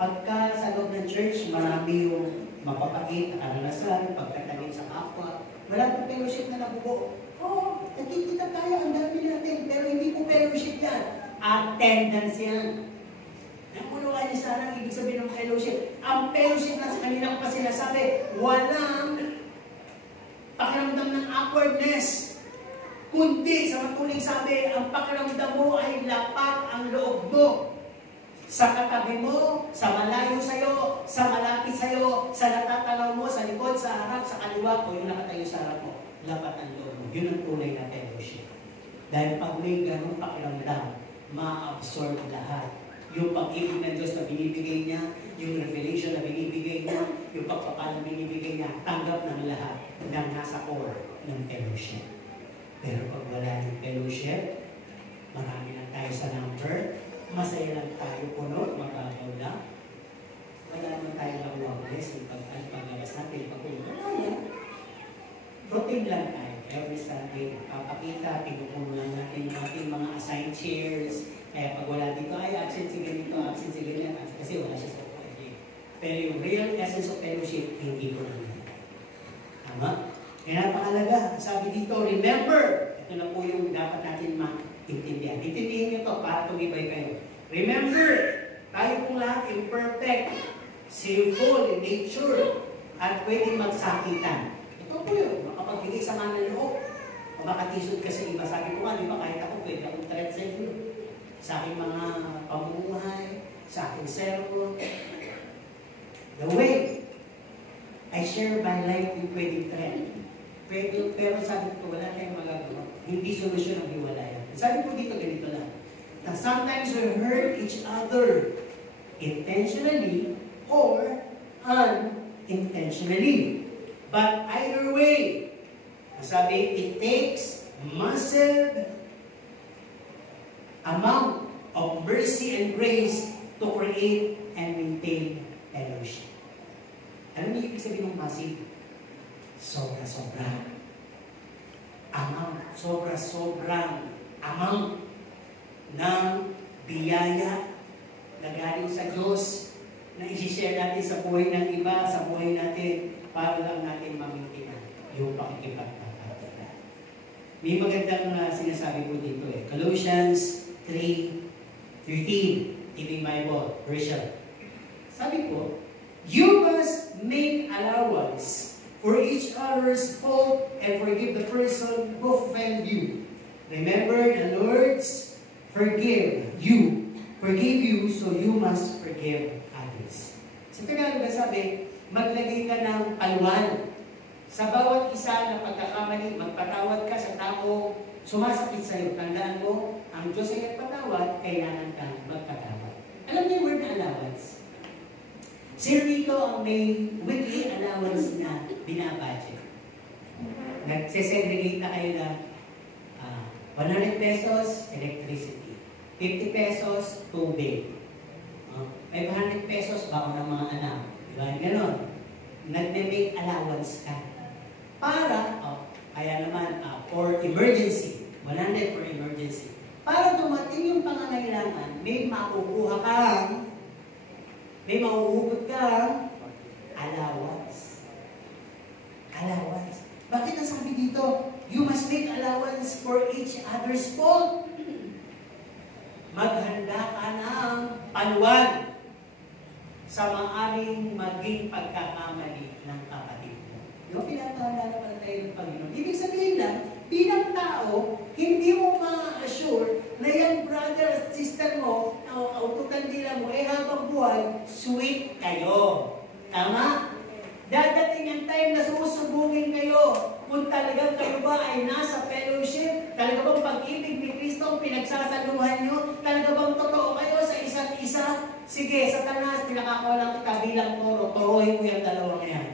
Pagka sa loob ng church, marami yung mapapakit na karanasan, pagkatanim sa kapwa, wala pong fellowship na nabubuo. Oo, nakikita tayo, ang dami natin, pero hindi po fellowship yan. Attendance yan. Nakunuhan niyo sana ang ibig sabihin ng fellowship. Ang fellowship na sa kanila ko pa sinasabi, walang pakiramdam ng awkwardness. Kundi, sa matuling sabi, ang pakiramdam mo ay lapat ang loob mo. Sa katabi mo, sa malayo sa'yo, sa malapit sa'yo, sa natatanaw mo, sa likod, sa harap, sa kaliwa, o yung nakatayo sa harap mo, lapat ang loob mo. Yun ang tunay na fellowship. Dahil pag may ganong pakiramdam, ma-absorb lahat. Yung pag-ibig ng Diyos na binibigay niya, yung revelation na binibigay niya, yung pagpapala na binibigay niya, tanggap ng lahat na nasa core ng fellowship. Pero pag wala ng fellowship, marami lang tayo sa number, masaya lang tayo puno, mababaw lang. Wala naman tayo lang wablis, yung paglabas natin, pag-uwi. Wala yan. Routine lang tayo. Every Sunday, papakita, pinupuno lang natin yung ating mga assigned chairs. Kaya pag wala dito, ay absent si ganito, absent si ganyan, kasi wala siya sa pwede. Pero yung real essence of fellowship, hindi ko naman. Tama? Kaya napakalaga. Sabi dito, remember, ito na po yung dapat natin maintindihan. Intindihin nyo ito para tumibay kayo. Remember, tayo pong lahat imperfect, sinful in nature, at pwedeng magsakitan. Ito po yun, makapagbigay sa mga loob. Kung makatisod ka sa iba, sabi ko nga, di ba kahit ako pwede akong threat sa inyo. Sa aking mga pamumuhay, sa aking sermon. The way I share my life with pwedeng threat. Pero sabi ko, wala tayong magagawa. Hindi solusyon ang hiwalayan. Sabi ko dito, ganito lang. Na sometimes we hurt each other intentionally or unintentionally. But either way, sabi, it takes massive amount of mercy and grace to create and maintain fellowship. Alam niyo yung sabihin ng massive? Sobra-sobra. Amount. Sobra-sobrang amount ng biyaya na galing sa Diyos na isi-share natin sa buhay ng iba, sa buhay natin, para lang natin mamintinan yung pakikipagkakapita. May magandang sinasabi po dito eh. Colossians 3:13, Living Bible version. Sabi po, you must make allowance for each other's fault and forgive the person who offended you. Remember, the Lord's forgive you, so you must forgive others. Sa Tagalog sabi, maglagay ka ng paluan. Sa bawat isa na pagkakamali, magpatawad ka sa tao sumasakit sa iyo. Tandaan mo, ang Diyos ay nagpatawad, kailangan kang magpatawad. Alam niyo yung word na allowance? Sino dito ang may weekly allowance na binabudget? Nagsesegregate na kayo na 100 pesos, electricity. 50 pesos, tubig. 500 pesos, bako ng mga anak. Diba? Ganon. Nagme-make allowance ka. Para, kaya naman, for emergency. 100 for emergency. Para dumating yung pangangailangan, may makukuha kang, may mahuhugot kang allowance. Allowance. Bakit nasabi dito? You must make allowance for each other's fault. Maghanda ka ng paluan sa maaring maging pagkakamali ng kapatid mo. Yung pinapaalala pala tayo ng Panginoon. Ibig sabihin lang, bilang tao, hindi mo ma-assure na yan brother at sister mo, na utukan nila mo, habang buhay, sweet kayo. Tama? Dadating ang time na susubugin kayo. Kung talagang kayo ba ay nasa fellowship, talaga bang pag-ibig ni Kristo ang pinagsasaluhan nyo, talaga bang totoo kayo sa isa't isa, Sige, Satanas, pinakakuha kita bilang toro, torohin mo yung dalawang yan.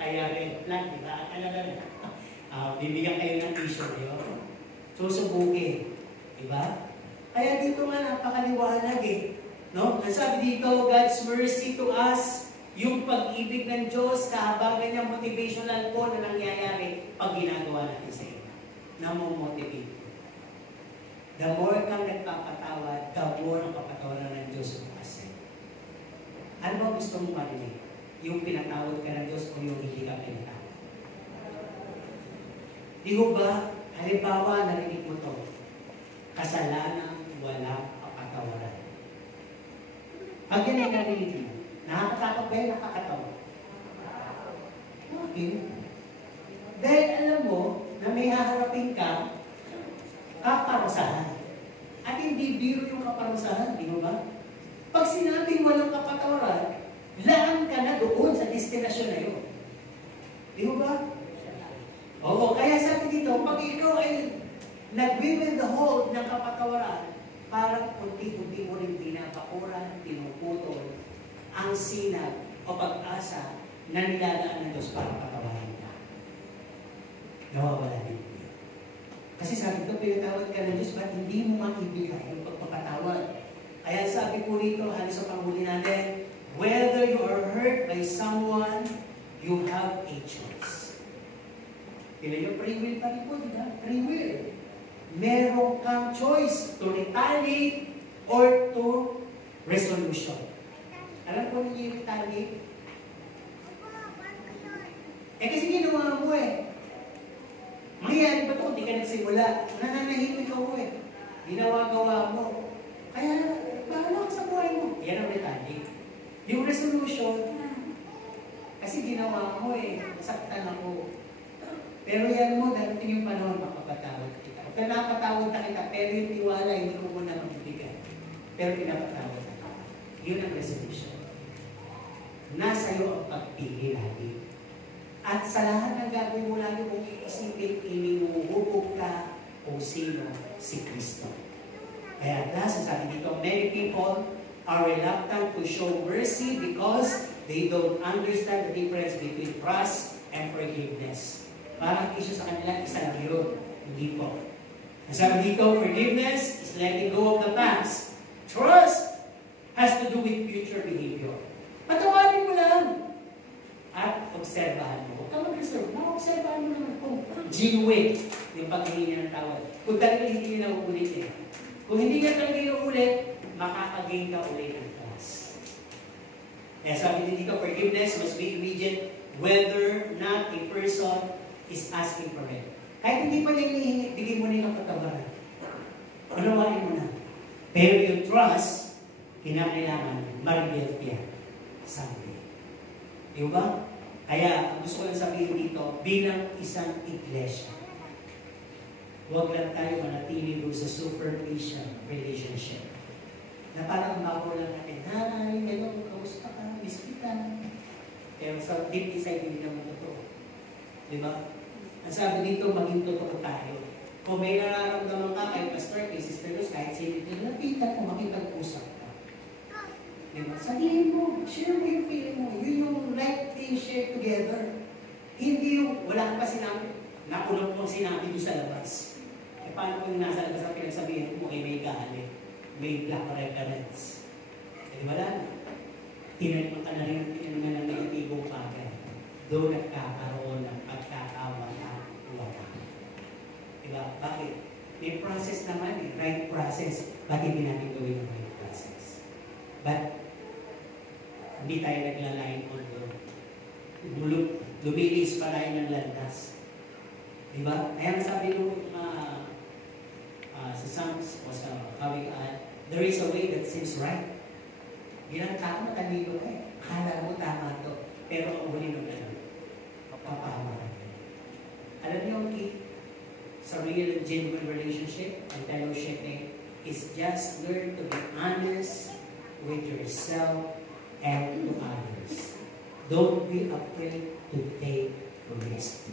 Kaya red flag, di ba? Alam na bibigyan kayo ng issue yun. Susubukin. Di ba? Kaya dito nga napakaliwanag eh. No? Nasabi dito, God's mercy to us, yung pag-ibig ng Diyos, kahabagan niya motivational po na nangyayari pag ginagawa natin sa iba. Namomotivate. The more kang nagpapatawad, the more ang papatawaran ng Diyos sa kasi. Ano ba gusto mong marinig? Yung pinatawad ka ng Diyos o yung hindi ka pinatawad? Di ho ba, halimbawa, narinig mo to, kasalanan walang kapatawaran. Pag yan ay narinig mo, nakakatakot ba yun, nakakatawa? Okay. Dahil alam mo na may haharapin ka, kaparusahan. At hindi biro yung kaparusahan, di mo ba? Pag sinabing walang kapatawaran, laan ka na doon sa destinasyon na yun. Di mo ba? Oo, kaya sabi dito, pag ikaw ay nag-withhold ng kapatawaran, parang unti-unti mo rin pinapakuran, pinuputol ang sinag o pag-asa na nilalaan ng Diyos para patawarin ka. Nawawala din. Kasi sabi ko, pinatawad ka ng Diyos, ba't hindi mo maibigay yung pagpapatawad? Kaya sabi po rito, halos sa panghuli natin, whether you are hurt by someone, you have a choice. Kailan yung free will pa rin po, di ba? Free will. Meron kang choice to retaliate or to resolution. Alam po ninyo yung retaliate? Kasi ginawa mo eh. Mangyayari ba ito? Hindi ka nagsimula. Nananahimik ako eh. Ginawa-gawa mo. Kaya, bahala ka sa buhay mo. Yan ang retaliate. Yung resolution, kasi ginawa mo eh. Saktan ako. Pero yan mo, darating yung panahon, makapatawad kita. Pinapatawad na kita, pero yung tiwala, hindi ko muna magbigay. Pero pinapatawad na kita. Yun ang resolution. Nasa iyo ang pagpili lagi. At sa lahat ng gagawin mo lagi kung iisipin, inihuhubog ka kung sino si Kristo. Kaya last, sabi dito, many people are reluctant to show mercy because they don't understand the difference between trust and forgiveness. Parang issue sa kanila, isa lang yun. Hindi po. Sabi dito, forgiveness is letting go of the past. Trust has to do with future behavior. Patawarin mo lang. At obserbahan mo. Huwag ka mag-reserve. Obserbahan mo naman kung genuine yung paghingi ng tawad. Kung talaga hindi na uulit eh. Kung hindi ka talaga inuulit, makakagain ka ulit ng trust. Kaya sabi din dito, forgiveness must be immediate whether not a person is asking for it. Kahit hindi pa niya hinihingi, bigay mo na yung pagkabaran. Unawain mo na. Pero yung trust, kinakailangan ma-rebuild yan someday. Di ba? Kaya, ang gusto ko lang sabihin dito, bilang isang iglesia, huwag lang tayo manatili doon sa superficial relationship. Na parang mabaw lang natin, hi, hello, kamusta ka, miss kita. Pero sa deep inside, hindi naman totoo. Di ba? Ang sabi dito, maging totoo tayo. Kung may nararamdaman ka kay Pastor, kay Sister Luz, kahit sino dito, napitan mo, makipag-usap ka. Diba? Sabihin mo, share mo yung feeling mo. Yun yung right thing share together. Hindi yung wala ka pa sinabi. Nakulot mong sinabi doon sa labas. E paano kung nasa labas ang pinagsabihan mo, may galit, may black reference. E wala na. Tinanong ka na rin ang tinanong ng negatibong bagay. Doon nagkakaroon ng pagkakawa at wala. Diba? Bakit? May process naman eh. Right process. Bakit hindi natin gawin yung right process? But, hindi tayo naglalain on doon. Lumilis pa tayo ng landas. Diba? Kaya sabi nung sa Psalms o sa Kawikaan, there is a way that seems right. Ginang tao, matalino ka eh. Kala mo tama to. Pero ang huli nung papahawaran. Alam niyo, okay, sa real and genuine relationship and fellowship is just learn to be honest with yourself and to others. Don't be afraid to take risk.